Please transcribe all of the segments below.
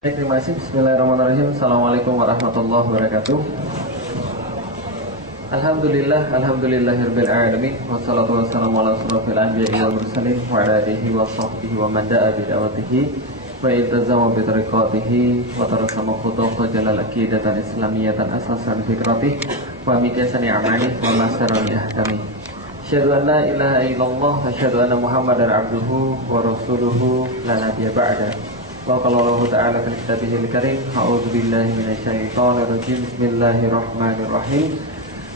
Terima kasih. Bismillahirrahmanirrahim. Assalamualaikum warahmatullahi wabarakatuh. Alhamdulillahirabbil alamin. Wassalatu wassalamu ala asyrofil anbiya'i wal mursalin wa ala alihi wa sahbihi wa man da'a bi da'watihi wa iltazama bi tariqatihi wa tarasama khutwata jalal aqidatan islamiyatan asasan fikrati wa miqyasani amali wa masaran yahtami. Asyhadu an la ilaha illallah wa asyhadu anna Muhammadar abduhu wa rasuluhu la nabiyya ba'da. Waqalallahu ta'ala fi kitabihil karim. A'udzu billahi minasyaitonir rajim. Bismillahirrahmanirrahim.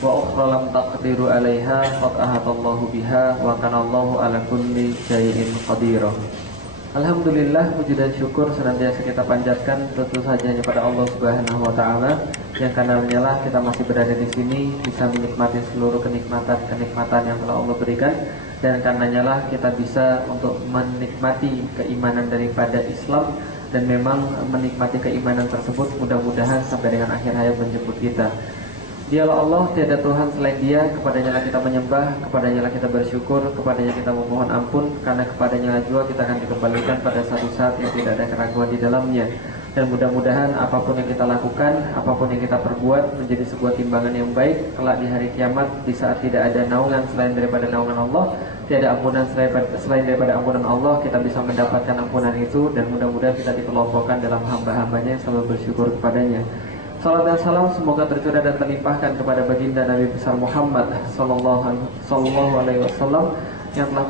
Wa ukhra lam taqdiru 'alaiha qad ahatallahu biha wa kana Allahu 'ala kulli syai'in qadir. Alhamdulillah, puji dan syukur senantiasa kita panjatkan tentu saja kepada Allah Subhanahu wa taala yang karenanya lah kita masih berada di sini bisa menikmati seluruh kenikmatan yang telah Allah berikan, dan karenanya lah kita bisa untuk menikmati keimanan daripada Islam, dan memang menikmati keimanan tersebut mudah-mudahan sampai dengan akhir hayat menjemput kita. Dialah Allah, tiada Tuhan selain Dia, kepadanya lah kita menyembah, kepadanya lah kita bersyukur, kepadanya kita memohon ampun, karena kepadanya lah juga kita akan dikembalikan pada satu saat yang tidak ada keraguan di dalamnya. Dan mudah-mudahan apapun yang kita lakukan, apapun yang kita perbuat menjadi sebuah timbangan yang baik kelak di hari kiamat, di saat tidak ada naungan selain daripada naungan Allah, tiada ampunan selain daripada ampunan Allah, kita bisa mendapatkan ampunan itu, dan mudah-mudahan kita dikelompokkan dalam hamba-hambanya yang selalu bersyukur kepadanya. Salam dan salam semoga tercurah dan terlimpahkan kepada baginda Nabi besar Muhammad sallallahu alaihi wasallam yang telah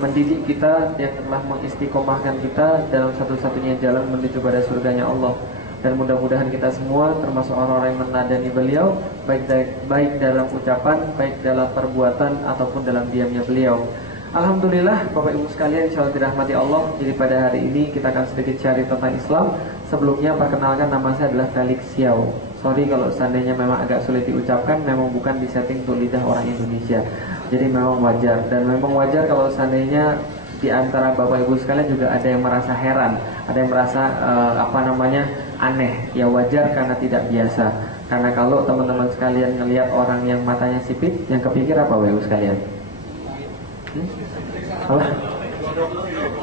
mendidik kita, yang telah mengistiqomahkan kita dalam satu-satunya jalan menuju pada surganya Allah. Dan mudah-mudahan kita semua termasuk orang-orang yang meneladani beliau, baik dalam ucapan, baik dalam perbuatan ataupun dalam diamnya beliau. Alhamdulillah, Bapak Ibu sekalian, insyaallah dirahmati Allah. Jadi pada hari ini kita akan sedikit cari tentang Islam. Sebelumnya perkenalkan, nama saya adalah Felix Xiao. Sorry kalau seandainya memang agak sulit diucapkan, memang bukan disetting untuk lidah orang Indonesia. Jadi memang wajar, dan memang wajar kalau seandainya di antara Bapak Ibu sekalian juga ada yang merasa heran, ada yang merasa aneh. Ya wajar karena tidak biasa. Karena kalau teman-teman sekalian ngelihat orang yang matanya sipit, yang kepikir apa Bapak Ibu sekalian? Apa?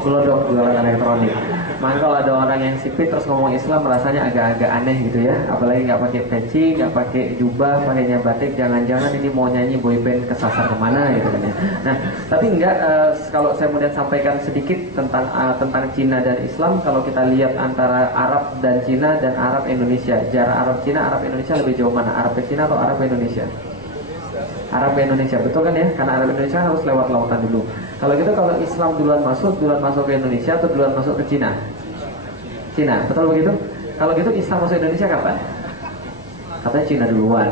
Glodok, jualan elektronik. Maka kalau ada orang yang sipit terus ngomong Islam, rasanya agak-agak aneh gitu ya. Apalagi nggak pakai peci, nggak pakai jubah, pakainya batik, jangan-jangan ini mau nyanyi boyband kesasar kemana gitu kan ya. Nah, tapi enggak, kalau saya kemudian sampaikan sedikit tentang Cina dan Islam. Kalau kita lihat antara Arab dan Cina dan Arab Indonesia, jarak Arab Cina, Arab Indonesia lebih jauh mana? Arab ke Cina atau Arab ke Indonesia? Arab ke Indonesia, betul kan ya? Karena Arab Indonesia harus lewat lautan dulu. Kalau gitu, kalau Islam duluan masuk ke Indonesia atau duluan masuk ke Cina? Cina, betul begitu? Kalau gitu Islam masuk Indonesia kapan? Katanya Cina duluan.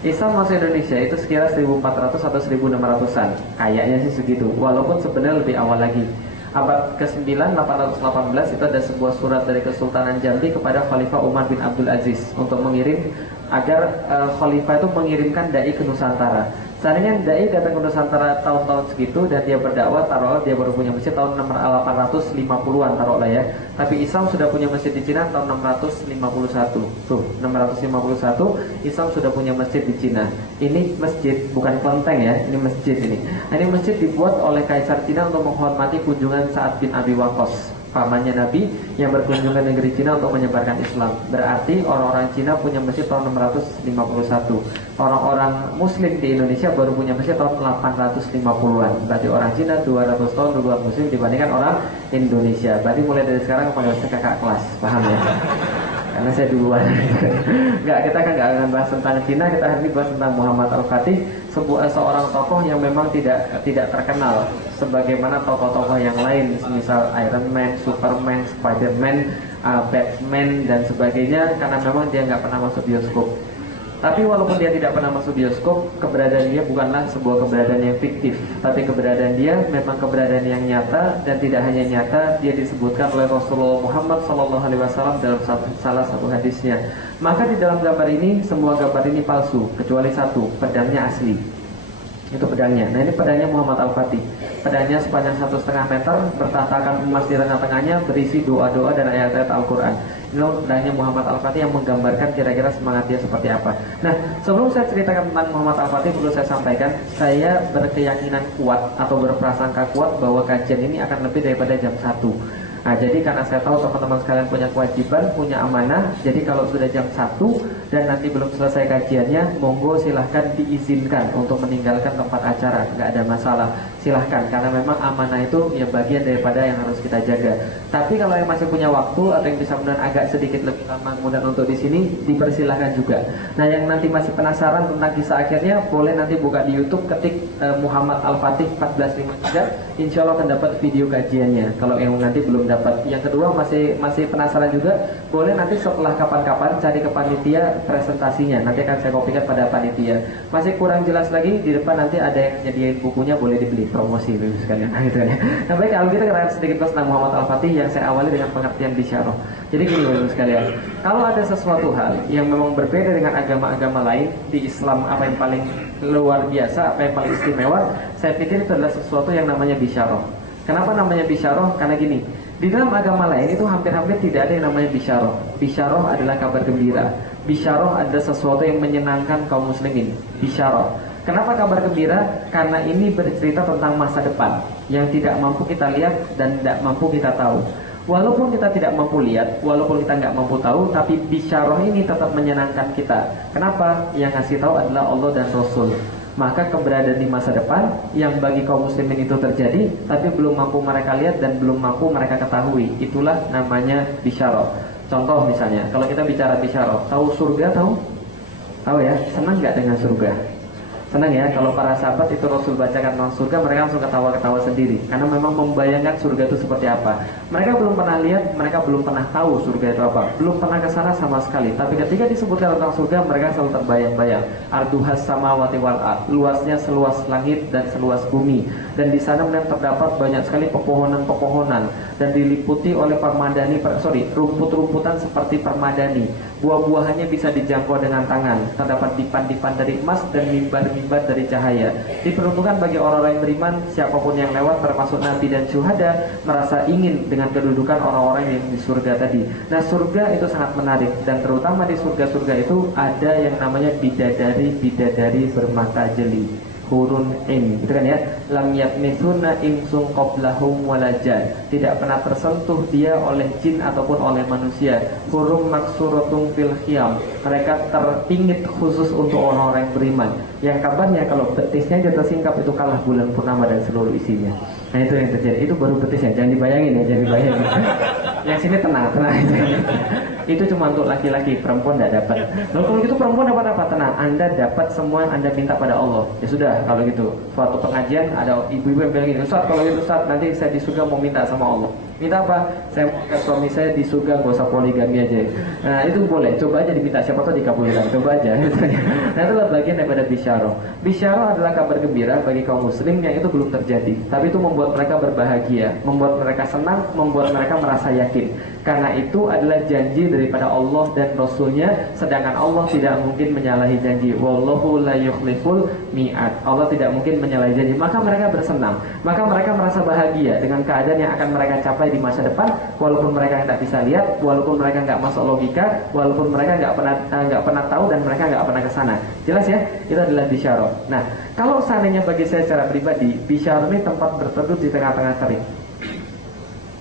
Islam masuk Indonesia itu sekira 1400 atau 1600-an. Kayaknya sih segitu. Walaupun sebenarnya lebih awal lagi. Abad ke-9, 818, itu ada sebuah surat dari Kesultanan Jambi kepada Khalifah Umar bin Abdul Aziz untuk mengirim agar Khalifah itu mengirimkan dai ke Nusantara. Seandainya dai datang ke Nusantara tahun-tahun segitu dan dia berdakwah, taruhlah dia baru punya masjid tahun 850-an taruhlah ya. Tapi Islam sudah punya masjid di Cina tahun 651. Tuh, 651 Islam sudah punya masjid di Cina. Ini masjid bukan kelenteng ya, ini masjid ini. Nah, ini masjid dibuat oleh Kaisar Cina untuk menghormati kunjungan Sa'ad bin Abi Waqqas, pamannya Nabi yang berkunjungan negeri Cina untuk menyebarkan Islam. Berarti orang-orang Cina punya masjid tahun 651. Orang-orang Muslim di Indonesia baru punya masjid tahun 850-an. Berarti orang Cina 200 tahun duluan Muslim dibandingkan orang Indonesia. Berarti mulai dari sekarang panggil saya kakak kelas, paham ya? Karena saya duluan. Enggak, kita kan nggak akan bahas tentang Cina, kita hari ini bahas tentang Muhammad Al-Fatih, seorang tokoh yang memang tidak terkenal sebagaimana tokoh-tokoh yang lain, misal Iron Man, Superman, Spiderman, Batman dan sebagainya, karena memang dia nggak pernah masuk bioskop. Tapi walaupun dia tidak pernah masuk bioskop, keberadaan dia bukanlah sebuah keberadaan yang fiktif, tapi keberadaan dia memang keberadaan yang nyata, dan tidak hanya nyata, dia disebutkan oleh Rasulullah Muhammad SAW dalam salah satu hadisnya. Maka di dalam gambar ini, semua gambar ini palsu, kecuali satu, pedangnya asli. Itu pedangnya. Nah, ini pedangnya Muhammad Al-Fatih. Pedangnya sepanjang 1,5 meter, bertahtakan emas di tengah-tengahnya, berisi doa-doa dan ayat-ayat Al-Quran. Ini pedangnya Muhammad Al-Fatih yang menggambarkan kira-kira semangat dia seperti apa. Nah, sebelum saya ceritakan tentang Muhammad Al-Fatih, perlu saya sampaikan, saya berkeyakinan kuat atau berprasangka kuat bahwa kajian ini akan lebih daripada jam 1. Nah, jadi karena saya tahu teman-teman sekalian punya kewajiban, punya amanah, jadi kalau sudah jam 1 dan nanti belum selesai kajiannya, monggo silahkan diizinkan untuk meninggalkan tempat acara, nggak ada masalah, silahkan, karena memang amanah itu ya bagian daripada yang harus kita jaga. Tapi kalau yang masih punya waktu atau yang bisa kemudian agak sedikit lebih lama kemudian untuk di sini, dipersilahkan juga. Nah, yang nanti masih penasaran tentang kisah akhirnya, boleh nanti buka di YouTube, ketik Muhammad Al-Fatih 1453, insya Allah akan dapat video kajiannya. Kalau yang nanti belum dapat. Yang kedua, masih penasaran juga, boleh nanti setelah kapan-kapan cari ke panitia presentasinya, nanti akan saya kopikan pada panitia. Masih kurang jelas lagi, di depan nanti ada yang nyediain bukunya, boleh dibeli, promosi sekalian. Nah, gitu kan ya. Nah, baik, kalau kita kenal sedikit tentang Muhammad Al-Fatih yang saya awali dengan pengertian bisyarah. Jadi gini Bapak sekalian, kalau ada sesuatu hal yang memang berbeda dengan agama-agama lain di Islam, apa yang paling luar biasa, apa yang paling istimewa, saya pikir itu adalah sesuatu yang namanya bisyarah. Kenapa namanya bisyarah? Karena gini, di dalam agama lain itu hampir-hampir tidak ada yang namanya bisyarah. Bisyarah adalah kabar gembira. Bisyarah adalah sesuatu yang menyenangkan kaum muslimin. Bisyarah. Kenapa kabar gembira? Karena ini bercerita tentang masa depan yang tidak mampu kita lihat dan tidak mampu kita tahu. Walaupun kita tidak mampu lihat, walaupun kita nggak mampu tahu, tapi bisyarah ini tetap menyenangkan kita. Kenapa? Yang ngasih tahu adalah Allah dan Rasul. Maka keberadaan di masa depan yang bagi kaum muslimin itu terjadi, tapi belum mampu mereka lihat dan belum mampu mereka ketahui, itulah namanya bisyarah. Contoh misalnya, kalau kita bicara bisyarah, tahu surga, tahu ya, senang nggak dengan surga? Senang ya, kalau para sahabat itu Rasul bacakan tentang surga, mereka langsung ketawa-ketawa sendiri, karena memang membayangkan surga itu seperti apa. Mereka belum pernah lihat, mereka belum pernah tahu surga itu apa, belum pernah ke sana sama sekali. Tapi ketika disebutkan tentang surga, mereka selalu terbayang-bayang. Arduhas samawati wal ard, luasnya seluas langit dan seluas bumi. Dan di sana memang terdapat banyak sekali pepohonan-pepohonan dan diliputi oleh rumput-rumputan seperti permadani. Buah-buahannya bisa dijangkau dengan tangan. Terdapat dipan-dipan dari emas dan mimbar-mimbar dari cahaya. Diperuntukkan bagi orang-orang yang beriman, siapapun yang lewat termasuk nabi dan syuhada, merasa ingin dengan kedudukan orang-orang yang di surga tadi. Nah, surga itu sangat menarik, dan terutama di surga-surga itu ada yang namanya bidadari bermata jeli, hurun in, gitu kan ya. Lam yatmithuna insung qablahum walajan, tidak pernah tersentuh dia oleh jin ataupun oleh manusia. Hurum maksuratun fil khiyam, mereka terpingit khusus untuk orang-orang yang beriman. Yang kabarnya kalau betisnya aja tersingkap itu kalah bulan purnama dan seluruh isinya. Nah, itu yang terjadi, itu baru betisnya, jangan dibayangin ya, jangan dibayangin. Yang sini tenang. Itu cuma untuk laki-laki, perempuan tidak dapat. Lalu kalau gitu perempuan dapat apa? Tenang, Anda dapat semua yang Anda minta pada Allah. Ya sudah, kalau gitu suatu pengajian ada ibu-ibu yang bilang gini, Ustaz, kalau gitu Ustaz, nanti saya di surga mau minta sama Allah. Minta apa? Saya mau ke suami saya di surga gak usah poligami aja. Nah, itu boleh, coba aja diminta, siapa tahu dikabulkan, coba aja. Nah, itulah bagian daripada bisyarah. Bisyarah adalah kabar gembira bagi kaum muslim yang itu belum terjadi, tapi itu membuat mereka berbahagia, membuat mereka senang, membuat mereka merasa yakin. Karena itu adalah janji daripada Allah dan Rasulnya, sedangkan Allah tidak mungkin menyalahi janji. Wallahu la yukhliful mi'ad, Allah tidak mungkin menyalahi janji. Maka mereka bersenang, maka mereka merasa bahagia dengan keadaan yang akan mereka capai di masa depan, walaupun mereka tidak bisa lihat, walaupun mereka nggak masuk logika, walaupun mereka nggak pernah tahu dan mereka nggak pernah ke sana. Jelas ya, itu adalah bisyarah. Nah, kalau seandainya bagi saya secara pribadi, bisyarah ini tempat berteduh di tengah-tengah terik,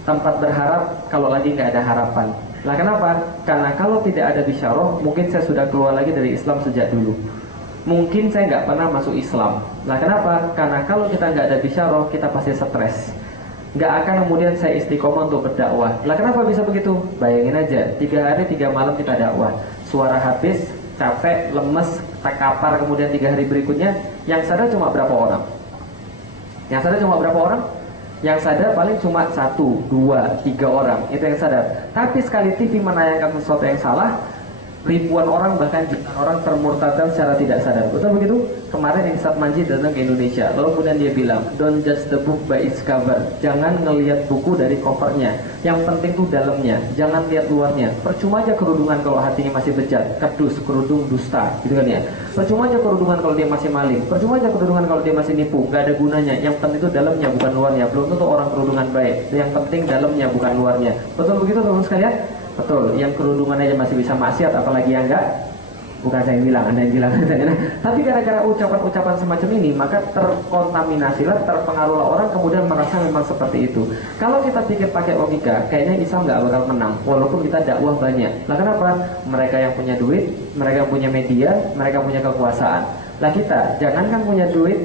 tempat berharap kalau lagi nggak ada harapan. Lah kenapa? Karena kalau tidak ada bisyarah, mungkin saya sudah keluar lagi dari Islam sejak dulu. Mungkin saya nggak pernah masuk Islam. Lah kenapa? Karena kalau kita nggak ada bisyarah, kita pasti stres. Nggak akan kemudian saya istiqomah untuk berdakwah. Lah kenapa bisa begitu? Bayangin aja, 3 hari 3 malam kita dakwah, suara habis, capek, lemes, terkapar, kemudian 3 hari berikutnya, yang sadar cuma berapa orang? Yang sadar cuma berapa orang? Yang sadar paling cuma 1, 2, 3 orang, itu yang sadar. Tapi sekali TV menayangkan sesuatu yang salah, ribuan orang bahkan jutaan orang termurtadkan secara tidak sadar. Betul begitu? Kemarin Ustaz Manji datang ke Indonesia, lalu kemudian dia bilang, don't judge the book by its cover. Jangan ngelihat buku dari covernya, yang penting tuh dalamnya, jangan lihat luarnya. Percuma aja kerudungan kalau hatinya masih bejat, kedus, kerudung dusta, gitu kan ya. Percuma aja kerudungan kalau dia masih maling, percuma aja kerudungan kalau dia masih nipu, nggak ada gunanya. Yang penting itu dalamnya bukan luarnya. Belum tentu orang kerudungan baik, yang penting dalamnya bukan luarnya. Betul begitu teman-teman sekalian? Betul, yang kerudungan aja masih bisa maksiat, apalagi yang enggak. Bukan saya yang bilang, Anda yang bilang. Nah, tapi gara-gara ucapan-ucapan semacam ini, maka terkontaminasilah, terpengaruhlah orang kemudian merasa memang seperti itu. Kalau kita pikir pakai logika, kayaknya Islam nggak bakal menang, walaupun kita dakwah banyak. Lah kenapa? Mereka yang punya duit, mereka yang punya media, mereka punya kekuasaan. Lah kita, jangankan punya duit,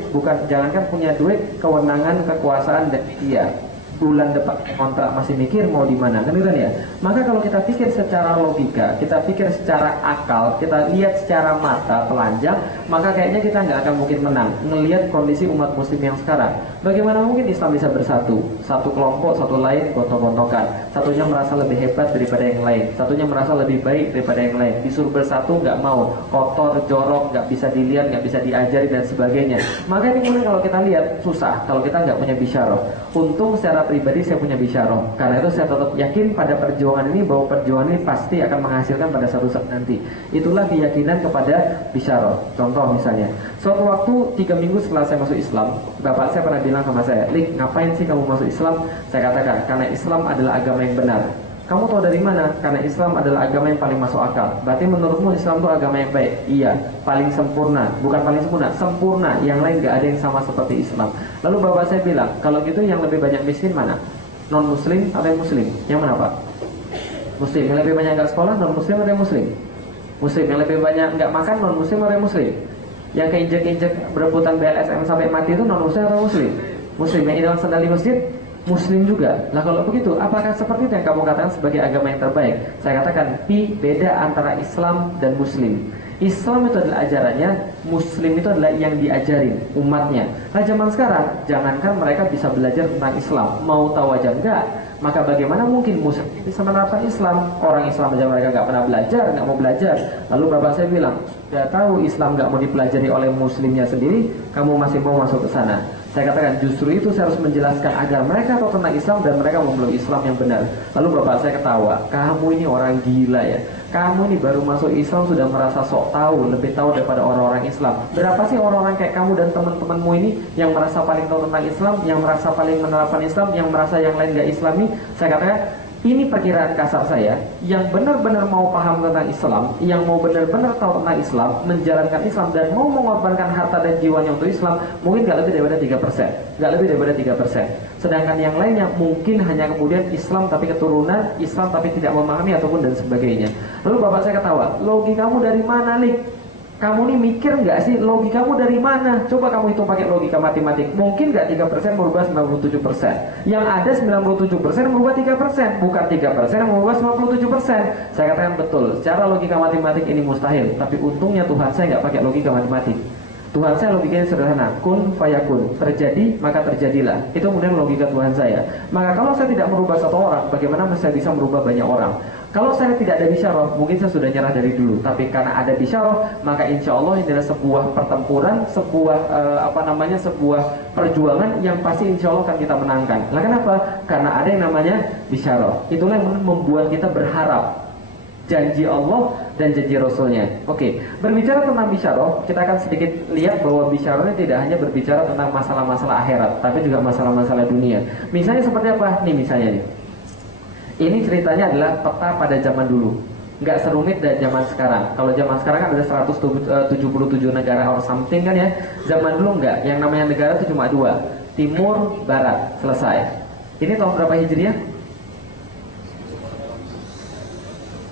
jangankan punya duit, kewenangan, kekuasaan dan media. Bulan depan kontrak masih mikir mau di mana, kan gitu ya. Maka kalau kita pikir secara logika, kita pikir secara akal, kita lihat secara mata telanjang, maka kayaknya kita nggak akan mungkin menang. Ngelihat kondisi umat muslim yang sekarang, bagaimana mungkin Islam bisa bersatu? Satu kelompok, satu lain gontok-gontokan. Satunya merasa lebih hebat daripada yang lain, satunya merasa lebih baik daripada yang lain. Disuruh bersatu nggak mau, kotor, jorok, nggak bisa dilihat, nggak bisa diajari dan sebagainya. Maka ini kemudian kalau kita lihat susah kalau kita nggak punya bisyarah. Untung secara pribadi saya punya bisyarah. Karena itu saya tetap yakin pada perjuangan ini, bahwa perjuangan ini pasti akan menghasilkan pada suatu saat nanti. Itulah keyakinan kepada bisyarah. Contoh misalnya, suatu waktu 3 minggu setelah saya masuk Islam, bapak saya pernah bilang sama saya, "Lik, ngapain sih kamu masuk Islam?" Saya katakan, "Karena Islam adalah agama yang benar." "Kamu tahu dari mana?" "Karena Islam adalah agama yang paling masuk akal." "Berarti menurutmu Islam itu agama yang baik?" "Iya, paling sempurna." "Bukan paling sempurna, sempurna. Yang lain gak ada yang sama seperti Islam." Lalu bapak saya bilang, "Kalau gitu yang lebih banyak miskin mana? Non muslim atau yang muslim? Yang mana pak?" "Muslim." "Yang lebih banyak gak sekolah, non muslim atau yang muslim?" "Muslim." "Yang lebih banyak gak makan, non muslim atau yang muslim?" "Yang keinjek-injek berebutan BLSM sampai mati itu non muslim atau muslim?" "Muslim." "Yang hilang sandal di masjid?" "Muslim juga." Lah kalau begitu, apakah seperti itu yang kamu katakan sebagai agama yang terbaik? Saya katakan, beda antara Islam dan Muslim. Islam itu adalah ajarannya, Muslim itu adalah yang diajarin umatnya. Nah zaman sekarang, jangankan mereka bisa belajar tentang Islam, mau tahu aja enggak. Maka bagaimana mungkin Muslim bisa menerapkan Islam? Orang Islam aja mereka nggak pernah belajar, nggak mau belajar. Lalu bapak saya bilang, sudah tahu Islam nggak mau dipelajari oleh Muslimnya sendiri, kamu masih mau masuk ke sana? Saya katakan justru itu saya harus menjelaskan agar mereka tahu tentang Islam dan mereka memeluk Islam yang benar. Lalu bapak saya ketawa, "Kamu ini orang gila ya. Kamu ini baru masuk Islam sudah merasa sok tahu, lebih tahu daripada orang-orang Islam. Berapa sih orang-orang kayak kamu dan teman-temanmu ini yang merasa paling tahu tentang Islam, yang merasa paling menerapkan Islam, yang merasa yang lain gak Islami?" Saya katakan, ini perkiraan kasar saya. Yang benar-benar mau paham tentang Islam, yang mau benar-benar tahu tentang Islam, menjalankan Islam dan mau mengorbankan harta dan jiwanya untuk Islam, mungkin gak lebih daripada 3%. Gak lebih daripada 3%. Sedangkan yang lainnya mungkin hanya kemudian Islam tapi keturunan, Islam tapi tidak memahami ataupun dan sebagainya. Lalu bapak saya ketawa, "Logikamu dari mana, Lik? Kamu nih mikir nggak sih logikamu dari mana? Coba kamu hitung pakai logika matematik. Mungkin nggak 3% merubah 97%. Yang ada 97% merubah 3%. Bukan 3% yang merubah 97%. Saya katakan betul. Secara logika matematik ini mustahil. Tapi untungnya Tuhan saya nggak pakai logika matematik. Tuhan saya logikanya sederhana, kun fayakun, terjadi maka terjadilah. Itu kemudian logika Tuhan saya. Maka kalau saya tidak merubah satu orang, bagaimana saya bisa merubah banyak orang? Kalau saya tidak ada bisyarah, mungkin saya sudah nyerah dari dulu. Tapi karena ada bisyarah, maka insya Allah ini adalah sebuah pertempuran, sebuah sebuah perjuangan yang pasti insya Allah akan kita menangkan. Nah kenapa? Karena ada yang namanya bisyarah. Itulah yang membuat kita berharap janji Allah dan janji Rasulnya. Oke, berbicara tentang bisyarah, kita akan sedikit lihat bahwa bisyarah ini tidak hanya berbicara tentang masalah-masalah akhirat, tapi juga masalah-masalah dunia. Misalnya seperti apa? Nih misalnya nih. Ini ceritanya adalah peta pada zaman dulu. Nggak serumit dari zaman sekarang. Kalau zaman sekarang kan ada 177 negara or something kan ya. Zaman dulu nggak. Yang namanya negara itu cuma 2. Timur, Barat. Selesai. Ini tahun berapa Hijriah?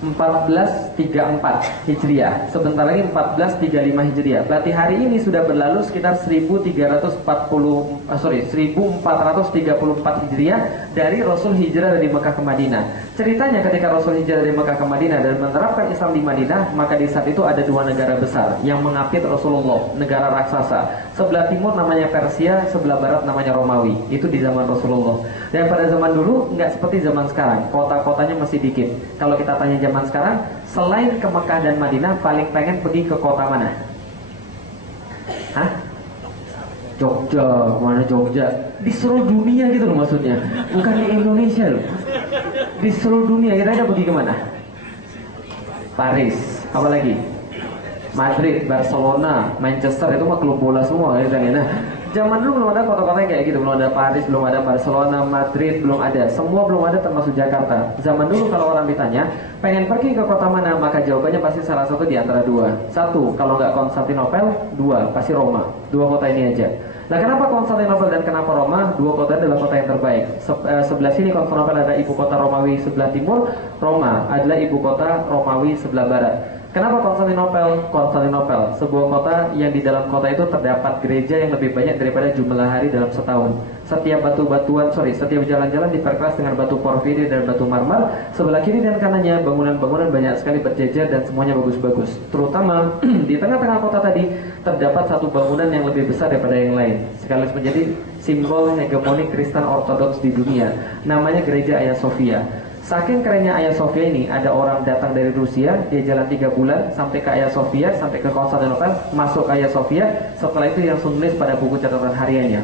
1434 Hijriah. Sebentar lagi 1435 Hijriah. Berarti hari ini sudah berlalu sekitar 1434 Hijriah dari Rasul hijrah dari Mekah ke Madinah. Ceritanya ketika Rasul hijrah dari Mekah ke Madinah dan menerapkan Islam di Madinah, maka di saat itu ada 2 negara besar yang mengapit Rasulullah, negara raksasa. Sebelah timur namanya Persia, sebelah barat namanya Romawi. Itu di zaman Rasulullah. Dan pada zaman dulu nggak seperti zaman sekarang. Kota-kotanya masih dikit. Kalau kita tanya zaman sekarang, selain ke Mekah dan Madinah, paling pengen pergi ke kota mana? Hah? Jogja, mana Jogja? Di seluruh dunia gitu loh maksudnya. Bukan di Indonesia loh. Di seluruh dunia, kira-kira pergi kemana? Paris, apa lagi? Madrid, Barcelona, Manchester, itu mah klub bola semua kan. Nah, Zaman dulu belum ada kota-kota yang kayak gitu, belum ada Paris, belum ada Barcelona, Madrid, belum ada. Semua belum ada termasuk Jakarta. Zaman dulu kalau orang ditanya, pengen pergi ke kota mana, maka jawabannya pasti salah satu di antara dua. Satu, kalau nggak Konstantinopel, dua, pasti Roma. Dua kota ini aja. Nah, kenapa Konstantinopel dan kenapa Roma? Dua kota adalah kota yang terbaik. Sebelah sini Konstantinopel adalah ibu kota Romawi sebelah timur, Roma adalah ibu kota Romawi sebelah barat. Kenapa Konstantinopel? Konstantinopel, sebuah kota yang di dalam kota itu terdapat gereja yang lebih banyak daripada jumlah hari dalam setahun. Setiap setiap jalan-jalan diperkeras dengan batu porfiri dan batu marmer. Sebelah kiri dan kanannya bangunan-bangunan banyak sekali berjejer dan semuanya bagus-bagus. Terutama di tengah-tengah kota tadi terdapat satu bangunan yang lebih besar daripada yang lain, sekaligus menjadi simbol hegemoni Kristen Ortodoks di dunia. Namanya Gereja Hagia Sophia. Saking kerennya Hagia Sophia ini, ada orang datang dari Rusia, dia jalan 3 bulan sampai ke Hagia Sophia, sampai ke Konstantinopel, masuk ke Hagia Sophia. Setelah itu langsung nulis pada buku catatan hariannya,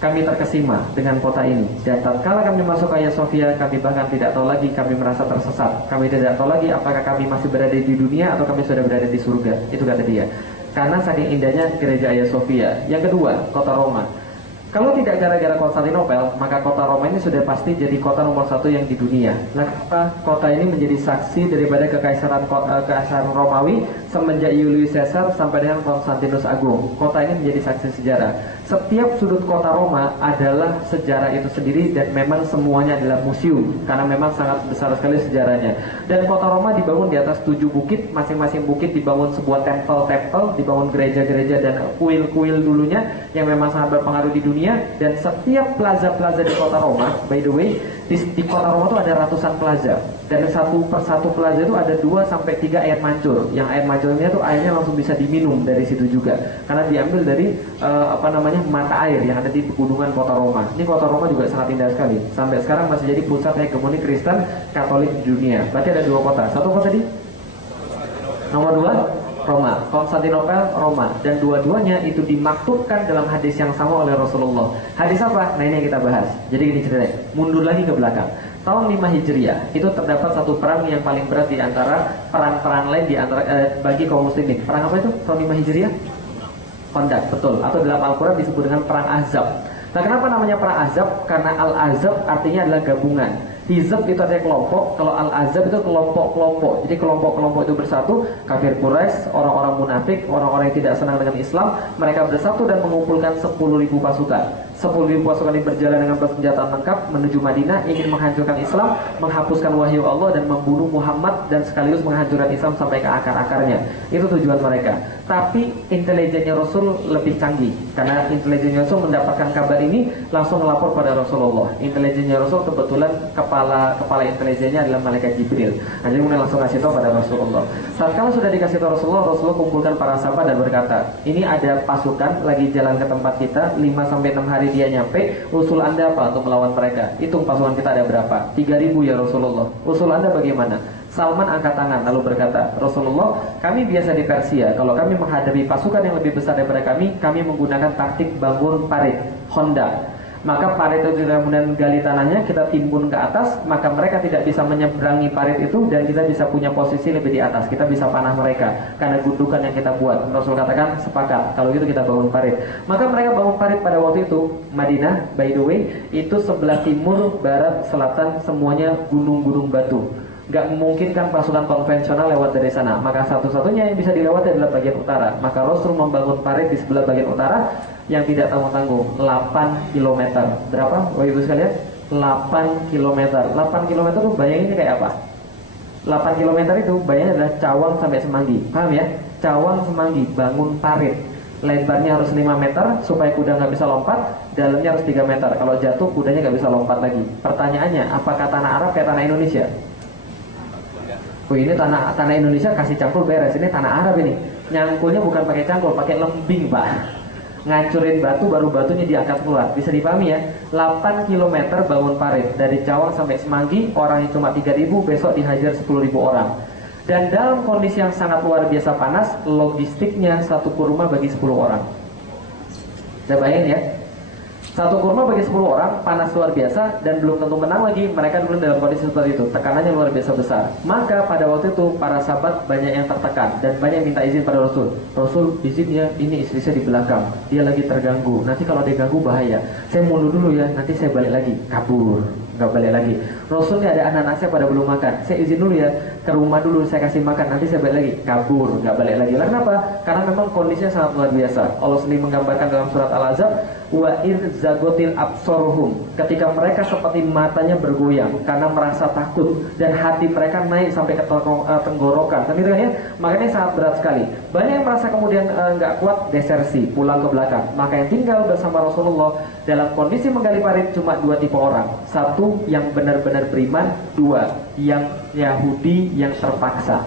kami terkesima dengan kota ini, dan tatkala kami masuk ke Hagia Sophia, kami bahkan tidak tahu lagi, kami merasa tersesat. Kami tidak tahu lagi apakah kami masih berada di dunia atau kami sudah berada di surga. Itu kata dia. Karena saking indahnya Gereja Hagia Sophia. Yang kedua, kota Roma. Kalau tidak gara-gara Konstantinopel, maka kota Roma ini sudah pasti jadi kota nomor 1 yang di dunia. Nah, kenapa kota ini menjadi saksi daripada kekaisaran Romawi semenjak Julius Caesar sampai dengan Konstantinus Agung? Kota ini menjadi saksi sejarah. Setiap sudut kota Roma adalah sejarah itu sendiri, dan memang semuanya adalah museum karena memang sangat besar sekali sejarahnya. Dan kota Roma dibangun di atas 7 bukit, masing-masing bukit dibangun sebuah tempel, dibangun gereja-gereja dan kuil-kuil dulunya yang memang sangat berpengaruh di dunia. Dan setiap plaza-plaza di kota Roma, by the way, di kota Roma itu ada ratusan plaza, dan satu persatu plaza itu ada 2 sampai 3 air mancur. Yang air mancurnya itu airnya langsung bisa diminum dari situ juga, karena diambil dari mata air yang ada di pegunungan kota Roma. Ini kota Roma juga sangat indah sekali. Sampai sekarang masih jadi pusat hegemoni Kristen Katolik di dunia. Berarti ada 2 kota. Satu kota tadi? Nomor 2, Roma. Konstantinopel, Roma. Dan dua-duanya itu dimaktubkan dalam hadis yang sama oleh Rasulullah. Hadis apa? Nah, ini yang kita bahas. Jadi gini ceritanya, mundur lagi ke belakang. Tahun 5 Hijriah itu terdapat satu perang yang paling berat di antara perang-perang lain bagi kaum muslimin. Perang apa itu? Tahun 5 Hijriah? Kondak, betul. Atau dalam Al-Quran disebut dengan perang Ahzab. Nah, kenapa namanya perang Ahzab? Karena Al-Ahzab artinya adalah gabungan. Hizab itu artinya kelompok, kalau Al-Ahzab itu kelompok-kelompok. Jadi kelompok-kelompok itu bersatu, kafir Quraisy, orang-orang munafik, orang-orang yang tidak senang dengan Islam, mereka bersatu dan mengumpulkan 10.000 pasukan. 10.000 pasukan ini berjalan dengan bersenjata lengkap menuju Madinah, ingin menghancurkan Islam, menghapuskan wahyu Allah dan membunuh Muhammad, dan sekaligus menghancurkan Islam sampai ke akar-akarnya. Itu tujuan mereka. Tapi intelijennya Rasul lebih canggih, karena intelijennya Rasul mendapatkan kabar ini langsung melapor pada Rasulullah. Intelijennya Rasul kebetulan kepala intelijennya adalah malaikat Jibril. Nah, jadi kemudian langsung kasih tahu pada Rasulullah. Saat kalau sudah dikasih tahu Rasulullah kumpulkan para sahabat dan berkata, ini ada pasukan lagi jalan ke tempat kita, 5-6 hari dia nyampe. Usul Anda apa untuk melawan mereka? Hitung pasukan kita ada berapa? 3.000 ya Rasulullah. Usul Anda bagaimana? Salman angkat tangan lalu berkata, Rasulullah, kami biasa di Persia. Kalau kami menghadapi pasukan yang lebih besar daripada kami menggunakan taktik bangun parit, Honda. Maka parit itu kemudian gali tanahnya, kita timbun ke atas, maka mereka tidak bisa menyeberangi parit itu, dan kita bisa punya posisi lebih di atas. Kita bisa panah mereka karena gundukan yang kita buat. Rasul katakan, sepakat, kalau gitu kita bangun parit. Maka mereka bangun parit pada waktu itu. Madinah, by the way, itu sebelah timur, barat, selatan, semuanya gunung-gunung batu. Gak memungkinkan pasukan konvensional lewat dari sana. Maka satu-satunya yang bisa dilewati adalah bagian utara. Maka Rasul membangun parit di sebelah bagian utara yang tidak tanggung-tanggung, 8 km. Berapa? Wah, ibu sekalian, 8 km. 8 km itu bayanginnya kayak apa? 8 km itu bayanginnya adalah Cawang sampai Semanggi. Paham ya? Cawang Semanggi bangun parit. Lebarnya harus 5 meter supaya kuda nggak bisa lompat, dalamnya harus 3 meter. Kalau jatuh kudanya nggak bisa lompat lagi. Pertanyaannya, apakah tanah Arab kayak tanah Indonesia? Oh, ini tanah Indonesia kasih cangkul beres. Ini tanah Arab ini. Nyangkulnya bukan pakai cangkul, pakai lembing, Pak. Ngancurin batu baru batunya diangkat keluar. Bisa dipahami ya? 8 km bangun parit dari Cawang sampai Semanggi, orangnya cuma 3.000, besok dihajar 10.000 orang. Dan dalam kondisi yang sangat luar biasa panas, logistiknya satu kurma bagi 10 orang. Saya bayangin ya. Satu kurma bagi 10 orang, panas luar biasa, dan belum tentu menang lagi. Mereka dulu dalam kondisi seperti itu, tekanannya luar biasa besar. Maka pada waktu itu para sahabat banyak yang tertekan dan banyak minta izin pada Rasul. Rasul, izin ya, ini istri saya di belakang, dia lagi terganggu. Nanti kalau dia ganggu bahaya. Saya mundur dulu ya, nanti saya balik lagi. Kabur, nggak balik lagi. Rasul, ini ada anak-anak saya pada belum makan. Saya izin dulu ya, ke rumah dulu saya kasih makan. Nanti saya balik lagi. Kabur, nggak balik lagi. Lalu kenapa? Karena memang kondisinya sangat luar biasa. Allah sendiri menggambarkan dalam surat Al-Azab, wa zagotil absorhum, ketika mereka seperti matanya bergoyang karena merasa takut dan hati mereka naik sampai ke tenggorokan, kan gitu kan ya. Makanya sangat berat sekali. Banyak yang merasa kemudian nggak kuat, desersi, pulang ke belakang. Maka yang tinggal bersama Rasulullah dalam kondisi menggali parit cuma 2 tipe orang. Satu yang benar-benar beriman, 2 yang Yahudi yang terpaksa.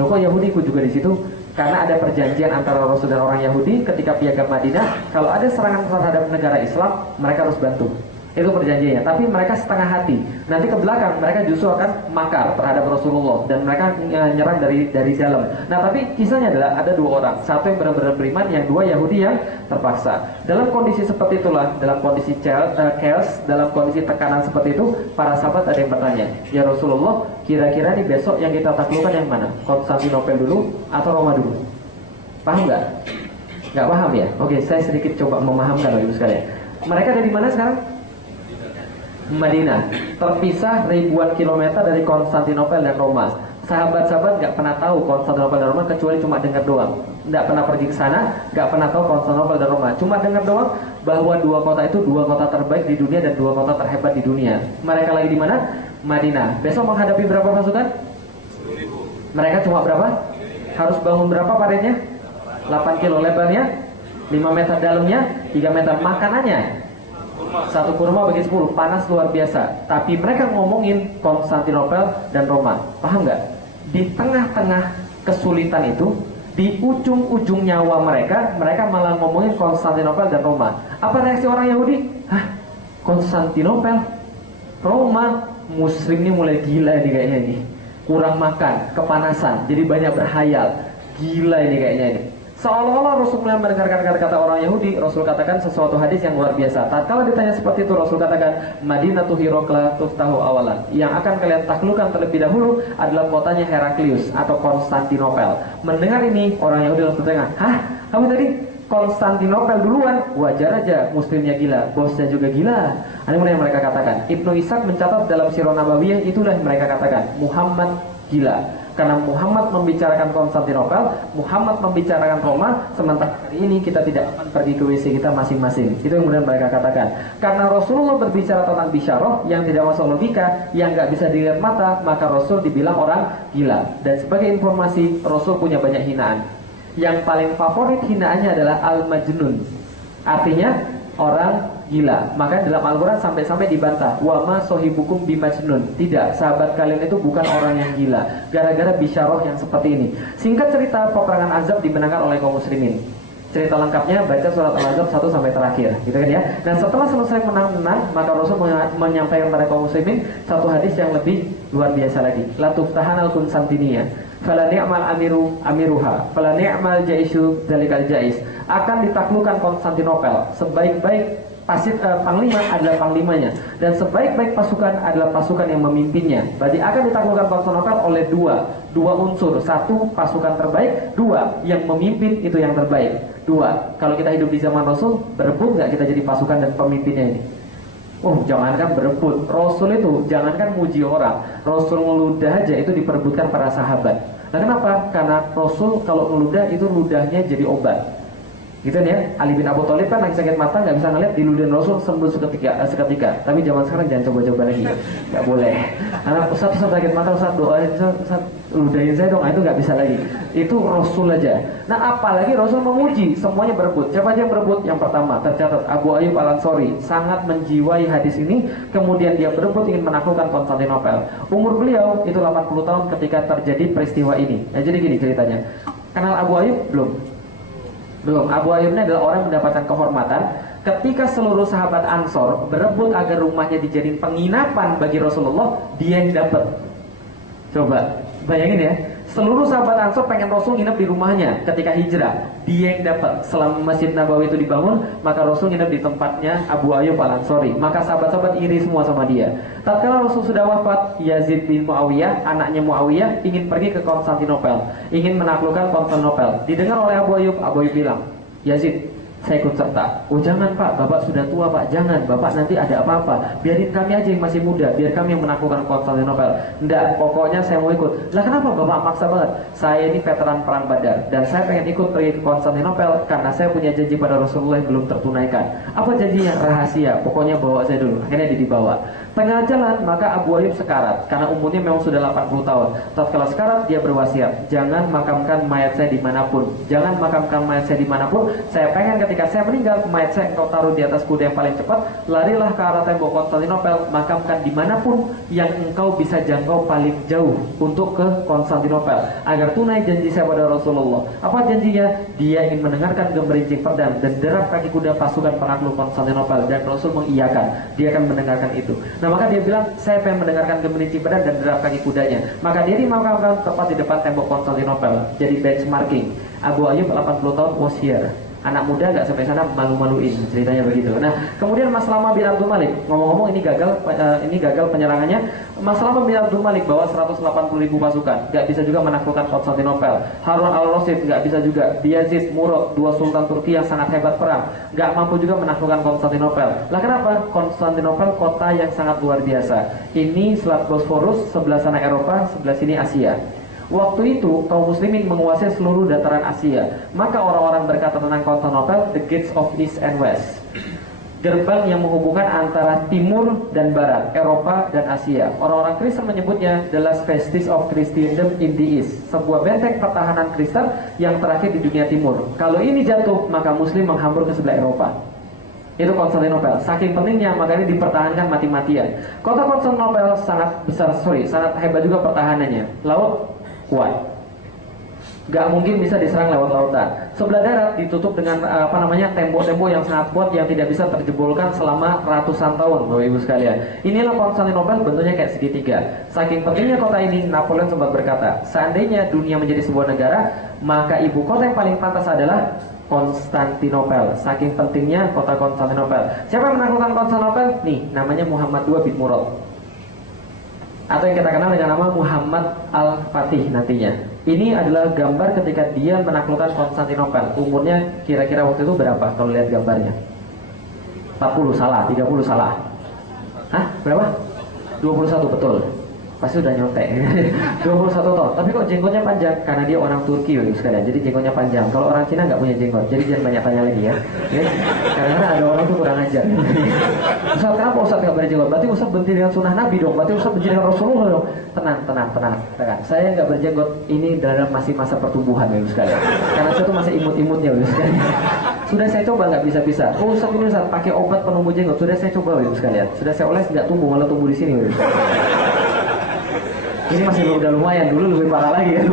Loh kok Yahudi ikut juga di situ? Karena ada perjanjian antara Rasul dan orang Yahudi ketika piagam Madinah, kalau ada serangan terhadap negara Islam, mereka harus bantu. Itu perjanjiannya. Tapi mereka setengah hati. Nanti ke belakang mereka justru akan makar terhadap Rasulullah dan mereka nyerang dari dalam. Nah, tapi kisahnya adalah ada 2 orang. Satu yang benar-benar beriman, yang 2 Yahudi yang terpaksa. Dalam kondisi seperti itulah, dalam kondisi chaos, dalam kondisi tekanan seperti itu, para sahabat ada yang bertanya, "Ya Rasulullah, kira-kira nih besok yang kita taklukkan yang mana? Konstantinopel dulu atau Roma dulu?" Paham nggak? Nggak paham ya? Oke, saya sedikit coba memahamkan Bapak Ibu sekalian. Mereka ada di mana sekarang? Madinah, terpisah ribuan kilometer dari Konstantinopel dan Roma. Sahabat-sahabat nggak pernah tahu Konstantinopel dan Roma kecuali cuma dengar doang. Nggak pernah pergi ke sana, nggak pernah tahu Konstantinopel dan Roma. Cuma dengar doang bahwa 2 kota itu 2 kota terbaik di dunia dan 2 kota terhebat di dunia. Mereka lagi di mana? Madinah. Besok menghadapi berapa pasukan? 10.000. Mereka cuma berapa? Harus bangun berapa paritnya? 8 kilo lebarnya, 5 meter dalamnya, 3 meter. Makanannya 1 kurma bagi 10, panas luar biasa. Tapi mereka ngomongin Konstantinopel dan Roma. Paham nggak? Di tengah-tengah kesulitan itu, di ujung-ujung nyawa mereka malah ngomongin Konstantinopel dan Roma. Apa reaksi orang Yahudi? Hah? Konstantinopel? Roma? Muslim ini mulai gila nih kayaknya nih. Kurang makan, kepanasan, jadi banyak berhayal. Gila ini kayaknya ini. Seolah-olah Rasul mulai mendengarkan kata-kata orang Yahudi. Rasul katakan sesuatu hadis yang luar biasa. Tatkala ditanya seperti itu, Rasul katakan, Madinatu Hirokla tuftahu awalan. Yang akan kalian taklukkan terlebih dahulu adalah kotanya Heraklius atau Konstantinopel. Mendengar ini, orang Yahudi langsung bertanya, hah? Kamu tadi Konstantinopel duluan? Wajar aja, muslimnya gila, bosnya juga gila. Ini yang mereka katakan. Ibnu Ishaq mencatat dalam Sirah Nabawiyah, itulah yang mereka katakan, Muhammad gila. Karena Muhammad membicarakan Konstantinopel, Muhammad membicarakan Roma, sementara hari ini kita tidak akan pergi ke WC kita masing-masing. Itu yang kemudian mereka katakan. Karena Rasulullah berbicara tentang bisyarah yang tidak masuk logika, yang nggak bisa dilihat mata, maka Rasul dibilang orang gila. Dan sebagai informasi, Rasul punya banyak hinaan. Yang paling favorit hinaannya adalah al-majnun. Artinya orang gila. Maka dalam Al-Quran sampai-sampai dibantah, wa ma sohibukum bimajnun. Tidak, sahabat kalian itu bukan orang yang gila gara-gara bisyarah yang seperti ini. Singkat cerita, peperangan Azab dimenangkan oleh kaum muslimin. Cerita lengkapnya baca surat Al-Azab 1 sampai terakhir, gitu kan ya. Dan setelah selesai menang, maka Rasul menyampaikan kepada kaum muslimin satu hadis yang lebih luar biasa lagi. La tuftahanal Konstantinia, fala ni'mal amiruha, fala ni'mal jaisyu dzalikal jais. Akan ditaklukkan Konstantinopel. Sebaik-baik panglima adalah panglimanya, dan sebaik-baik pasukan adalah pasukan yang memimpinnya. Berarti akan ditaklukkan Konstantinopel oleh dua unsur. Satu, pasukan terbaik. 2, yang memimpin itu yang terbaik. 2, kalau kita hidup di zaman Rasul, berebut nggak kita jadi pasukan dan pemimpinnya ini? Oh, jangankan berebut. Rasul itu jangankan muji orang, Rasul ngeludah aja itu diperebutkan para sahabat. Nah, kenapa? Karena Rasul kalau ngeludah itu ludahnya jadi obat. Gitu ya, Ali bin Abu Thalib kan lagi sakit mata, nggak bisa ngeliat, diludahin Rasul sembuh seketika. Tapi zaman sekarang jangan coba-coba lagi, nggak boleh. Karena Ustaz sakit mata, Ustaz doain, Ustaz ludahin saya dong, itu nggak bisa lagi. Itu Rasul aja. Nah, apalagi Rasul memuji, semuanya berebut. Siapa aja yang berebut? Yang pertama tercatat Abu Ayyub Al-Ansari, sangat menjiwai hadis ini. Kemudian dia berebut ingin menaklukkan Konstantinopel. Umur beliau itu 80 tahun ketika terjadi peristiwa ini. Nah, jadi gini ceritanya. Kenal Abu Ayyub belum? Belum. Abu Ayyub ini adalah orang mendapatkan kehormatan ketika seluruh sahabat Ansor berebut agar rumahnya dijadiin penginapan bagi Rasulullah, dia yang dapat. Coba bayangin ya, seluruh sahabat Ansor pengen Rasul nginep di rumahnya ketika hijrah. Dia yang dapat. Selama Masjid Nabawi itu dibangun, maka Rasul nginep di tempatnya Abu Ayyub Al-Ansori. Maka sahabat-sahabat iri semua sama dia. Tatkala Rasul sudah wafat, Yazid bin Muawiyah, anaknya Muawiyah, ingin pergi ke Konstantinopel, ingin menaklukkan Konstantinopel. Didengar oleh Abu Ayyub bilang, Yazid, saya ikut serta. Oh jangan Pak, Bapak sudah tua Pak, jangan, Bapak nanti ada apa-apa, biarin kami aja yang masih muda, biar kami yang menaklukkan Konstantinopel. Enggak, pokoknya saya mau ikut. Lah kenapa Bapak maksa banget? Saya ini veteran perang Badar, dan saya pengen ikut pergi ke Konstantinopel karena saya punya janji pada Rasulullah yang belum tertunaikan. Apa janjinya? Rahasia, pokoknya bawa saya dulu. Akhirnya dia dibawa. Tengah jalan, maka Abu Ayyub sekarat, karena umurnya memang sudah 80 tahun. Tatkala sekarat, dia berwasiat, jangan makamkan mayat saya dimanapun, jangan makamkan mayat saya dimanapun. Saya pengen ketika saya meninggal, mayat saya engkau taruh di atas kuda yang paling cepat, larilah ke arah tembok Konstantinopel, makamkan dimanapun yang engkau bisa jangkau paling jauh untuk ke Konstantinopel, agar tunai janji saya pada Rasulullah. Apa janjinya? Dia ingin mendengarkan gemerincing pedang dan derap kaki kuda pasukan penakluk Konstantinopel, dan Rasul mengiyakan, dia akan mendengarkan itu. Nah maka dia bilang, saya pengen mendengarkan gemerincing pedang dan derap kaki kudanya. Maka dia dimakamkan tepat di depan tembok Konstantinopel, jadi benchmarking. Abu Ayyub 80 tahun was here. Anak muda nggak sampai sana malu-maluin, ceritanya begitu. Nah, kemudian Mas Lama bin Abdul Malik, ngomong-ngomong ini gagal penyerangannya. Mas Lama bin Abdul Malik bawa 180.000 pasukan, nggak bisa juga menaklukkan Konstantinopel. Harun al-Rasyid nggak bisa juga. Yazid, Murad, dua sultan Turki yang sangat hebat perang, nggak mampu juga menaklukkan Konstantinopel. Lah kenapa? Konstantinopel kota yang sangat luar biasa. Ini Selat Bosphorus, sebelah sana Eropa, sebelah sini Asia. Waktu itu kaum muslimin menguasai seluruh dataran Asia. Maka orang-orang berkata tentang Konstantinopel, the gates of East and West, gerbang yang menghubungkan antara timur dan barat, Eropa dan Asia. Orang-orang Kristen menyebutnya the last vestige of Christendom in the East, sebuah benteng pertahanan Kristen yang terakhir di dunia timur. Kalau ini jatuh, maka muslim menghambur ke sebelah Eropa. Itu Konstantinopel. Saking pentingnya, makanya dipertahankan mati-matian. Kota Konstantinopel sangat besar, sangat hebat juga pertahanannya. Laut kuat, gak mungkin bisa diserang lewat lautan. Sebelah darat ditutup dengan tembok-tembok yang sangat kuat yang tidak bisa terjebolkan selama ratusan tahun, Bapak Ibu sekalian. Inilah Konstantinopel, bentuknya kayak segitiga. Saking pentingnya kota ini, Napoleon sempat berkata, seandainya dunia menjadi sebuah negara, maka ibu kota yang paling pantas adalah Konstantinopel. Saking pentingnya kota Konstantinopel. Siapa yang menaklukkan Konstantinopel? Nih, namanya Muhammad II bin Murad, atau yang kita kenal dengan nama Muhammad Al-Fatih nantinya. Ini adalah gambar ketika dia menaklukkan Konstantinopel. Umurnya kira-kira waktu itu berapa kalau lihat gambarnya? 40 salah, 30 salah. Hah? Berapa? 21 betul. Pasti udah nyontek. 21 tahun. Tapi kok jenggotnya panjang? Karena dia orang Turki sekalian. Jadi jenggotnya panjang. Kalau orang Cina nggak punya jenggot. Jadi jangan banyak tanya lagi ya. Karena ada orang tuh kurang ajar. Ustaz, kenapa Ustaz nggak berjenggot? Berarti Ustaz benci dengan sunnah Nabi dong. Berarti Ustaz benci dengan Rasulullah dong. Tenang. Saya nggak berjenggot. Ini dalam masih masa pertumbuhan sekalian. Karena saya tuh masih imut-imutnya sekalian. Sudah saya coba nggak bisa-bisa. Oh Ustaz ini Ustaz pakai obat penumbuh jenggot. Sudah saya coba sekalian. Sudah saya oles nggak tumbuh, malah tumbuh di sini. Ini masih udah lumayan, dulu lebih parah lagi kan.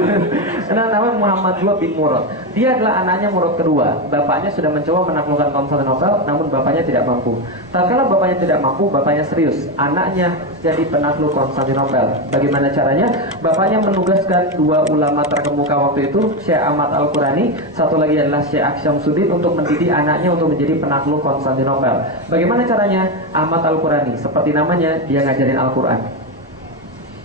Karena namanya Muhammad II bin Murad. Dia adalah anaknya Murad kedua. Bapaknya sudah mencoba menaklukkan Konstantinopel, namun bapaknya tidak mampu. Tatkala bapaknya tidak mampu, bapaknya serius. Anaknya jadi penakluk Konstantinopel. Bagaimana caranya? Bapaknya menugaskan dua ulama terkemuka waktu itu, Syekh Ahmad Al-Qurani, satu lagi adalah Syekh Syamsuddin, untuk mendidik anaknya untuk menjadi penakluk Konstantinopel. Bagaimana caranya? Ahmad Al-Qurani, seperti namanya, dia ngajarin Al-Quran.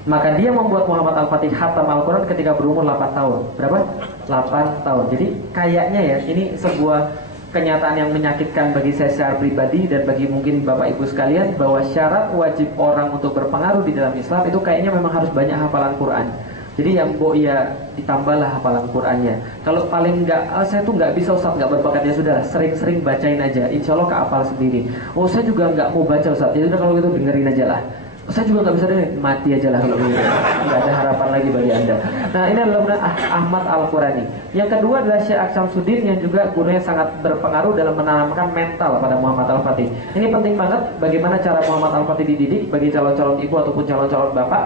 Maka dia membuat Muhammad Al-Fatih khatam Al-Quran ketika berumur 8 tahun. Berapa? 8 tahun. Jadi kayaknya ya, ini sebuah kenyataan yang menyakitkan bagi saya secara pribadi dan bagi mungkin Bapak Ibu sekalian, bahwa syarat wajib orang untuk berpengaruh di dalam Islam itu kayaknya memang harus banyak hafalan Quran. Jadi yang ya ditambahlah hafalan Qurannya. Kalau paling saya tuh nggak bisa Ustaz, nggak berbakat, ya sudah sering-sering bacain aja. Insya Allah kehafal sendiri. Oh saya juga nggak mau baca Ustaz, ya sudah kalau gitu dengerin aja lah. Saya juga nggak bisa dengerin, mati aja lah kalau begitu. Nggak ada harapan lagi bagi Anda. Nah ini adalah Ahmad Al-Qurani. Yang kedua adalah Syekh Syamsuddin, yang juga gurunya sangat berpengaruh dalam menanamkan mental pada Muhammad Al-Fatih. Ini penting banget bagaimana cara Muhammad Al-Fatih dididik bagi calon-calon ibu ataupun calon-calon bapak.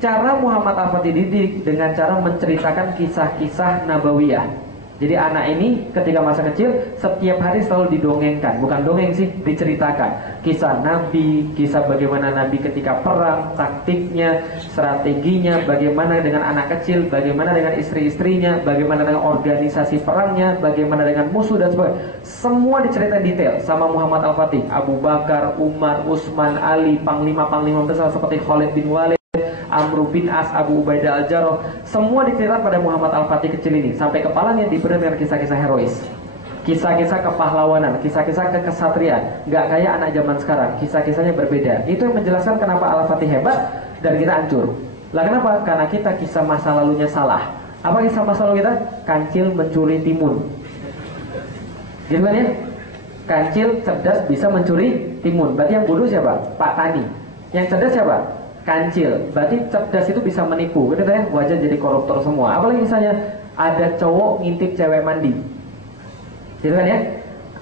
Cara Muhammad Al-Fatih dididik dengan cara menceritakan kisah-kisah Nabawiyah. Jadi anak ini ketika masa kecil setiap hari selalu didongengkan, bukan dongeng sih, diceritakan kisah Nabi, kisah bagaimana Nabi ketika perang, taktiknya, strateginya, bagaimana dengan anak kecil, bagaimana dengan istri-istrinya, bagaimana dengan organisasi perangnya, bagaimana dengan musuh dan sebagainya. Semua diceritain detail sama Muhammad Al-Fatih, Abu Bakar, Umar, Utsman, Ali, panglima-panglima besar seperti Khalid bin Walid, Amr bin As, Abu Ubaidah Al-Jarrah, semua diceritakan pada Muhammad Al-Fatih kecil ini. Sampai kepalanya diberi dengan kisah-kisah herois, kisah-kisah kepahlawanan, kisah-kisah kekesatriaan. Gak kayak anak zaman sekarang, kisah-kisahnya berbeda. Itu yang menjelaskan kenapa Al-Fatih hebat dan kita hancur. Lah kenapa? Karena kita kisah masa lalunya salah. Apa kisah masa lalu kita? Kancil mencuri timun. Gitu kan ya? Kancil cerdas bisa mencuri timun. Berarti yang bodoh siapa? Pak Tani. Yang cerdas siapa? Kancil. Berarti cerdas itu bisa menipu. Gitu kan? Wajah jadi koruptor semua. Apalagi misalnya ada cowok ngintip cewek mandi. Gitu kan ya?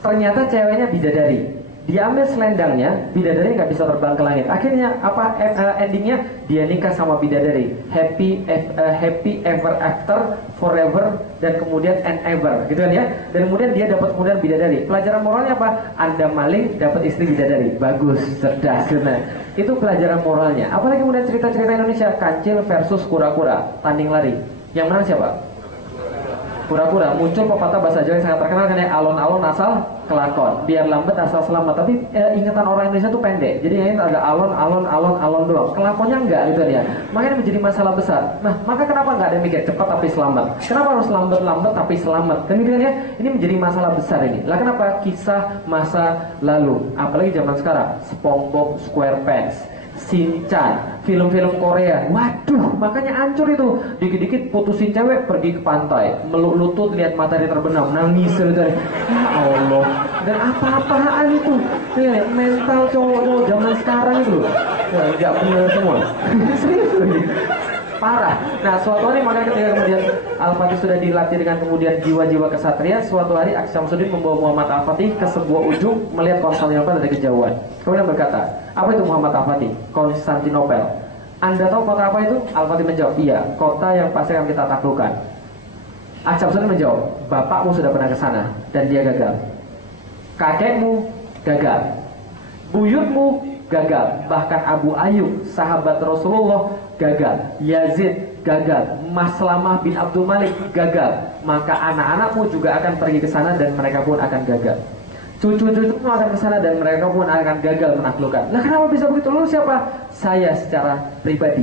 Ternyata ceweknya bidadari. Dia ambil selendangnya, bidadari nggak bisa terbang ke langit. Akhirnya apa endingnya? Dia nikah sama bidadari. Happy ever after, forever, dan kemudian and ever, gitu kan ya? Dan kemudian dia dapat kemudian bidadari. Pelajaran moralnya apa? Anda maling dapat istri bidadari. Bagus, cerdas, nah. Itu pelajaran moralnya. Apalagi kemudian cerita-cerita Indonesia, kancil versus kura-kura, tanding lari. Yang menang siapa? Kura-kura. Muncul pepatah bahasa Jawa yang sangat terkenal kan ya, alon-alon asal kelakon, biar lambat asal selamat. Tapi ingatan orang Indonesia tuh pendek. Jadi yang ini ada alon doang. Kelakonnya enggak gitu ya. Makanya menjadi masalah besar. Nah, maka kenapa enggak ada yang mikir cepat tapi selamat? Kenapa harus lambat tapi selamat? Dan gitu kan ya. Ini menjadi masalah besar ini. Lah kenapa kisah masa lalu? Apalagi zaman sekarang, SpongeBob SquarePants, Shinchan, film-film Korea. Waduh, makanya hancur itu. Dikit-dikit putusin cewek pergi ke pantai, meluk lutut lihat matahari terbenam, nangis gitu. Ya Allah. Dan apa-apaan itu? Ya, mental cowok zaman sekarang itu. Ya, enggak benar semua. Serius lagi. Parah. Nah, suatu hari maka ketika kemudian Al-Fatih sudah dilatih dengan kemudian jiwa-jiwa kesatria, suatu hari Syamsuddin membawa Muhammad Al-Fatih ke sebuah ujung melihat Konstantinopel dari kejauhan. Kemudian berkata, apa itu Muhammad Al-Fatih? Konstantinopel. Anda tahu kota apa itu? Al-Fatih menjawab, iya, kota yang pasti akan kita taklukkan. Syamsuddin menjawab, bapakmu sudah pernah ke sana dan dia gagal. Kakekmu gagal. Buyutmu gagal. Bahkan Abu Ayyub, sahabat Rasulullah, gagal. Yazid gagal. Maslamah bin Abdul Malik gagal. Maka anak-anakmu juga akan pergi ke sana dan mereka pun akan gagal. Cucu-cucumu akan ke sana dan mereka pun akan gagal menaklukkan. Nah, kenapa bisa begitu? Lalu siapa? Saya secara pribadi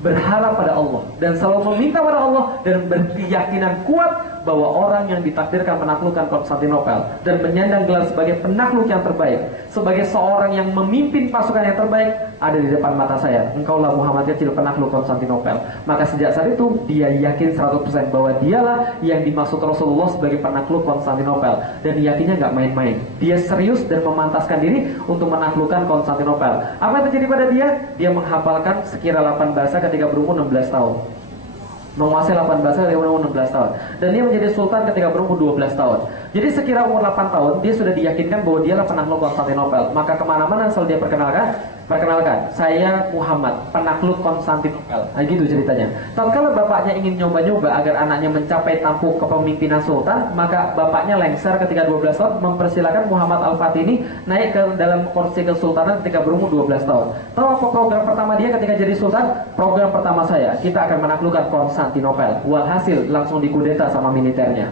berharap pada Allah dan selalu meminta pada Allah dan berkeyakinan kuat bahwa orang yang ditakdirkan menaklukkan Konstantinopel dan menyandang gelar sebagai penakluk yang terbaik, sebagai seorang yang memimpin pasukan yang terbaik, ada di depan mata saya. Engkaulah Muhammad kecil penakluk Konstantinopel. Maka sejak saat itu dia yakin 100% bahwa dialah yang dimaksud Rasulullah sebagai penakluk Konstantinopel. Dan yakinnya nggak main-main. Dia serius dan memantaskan diri untuk menaklukkan Konstantinopel. Apa yang terjadi pada dia? Dia menghafalkan sekira 8 bahasa ketika berumur 16 tahun. Menguasai 8 bahasa ketika berumur 16 tahun. Dan dia menjadi sultan ketika berumur 12 tahun. Jadi sekira umur 8 tahun, dia sudah diyakinkan bahwa dialah penakluk Konstantinopel. Maka kemana-mana selalu dia perkenalkan, saya Muhammad, penakluk Konstantinopel. Nah gitu ceritanya. Tatkala bapaknya ingin nyoba-nyoba agar anaknya mencapai tampuk kepemimpinan sultan, maka bapaknya lengser ketika 12 tahun, mempersilahkan Muhammad Al-Fatih ini naik ke dalam kursi kesultanan ketika berumur 12 tahun. Tahu apa program pertama dia ketika jadi sultan? Program pertama saya, kita akan menaklukkan Konstantinopel. Walhasil langsung dikudeta sama militernya.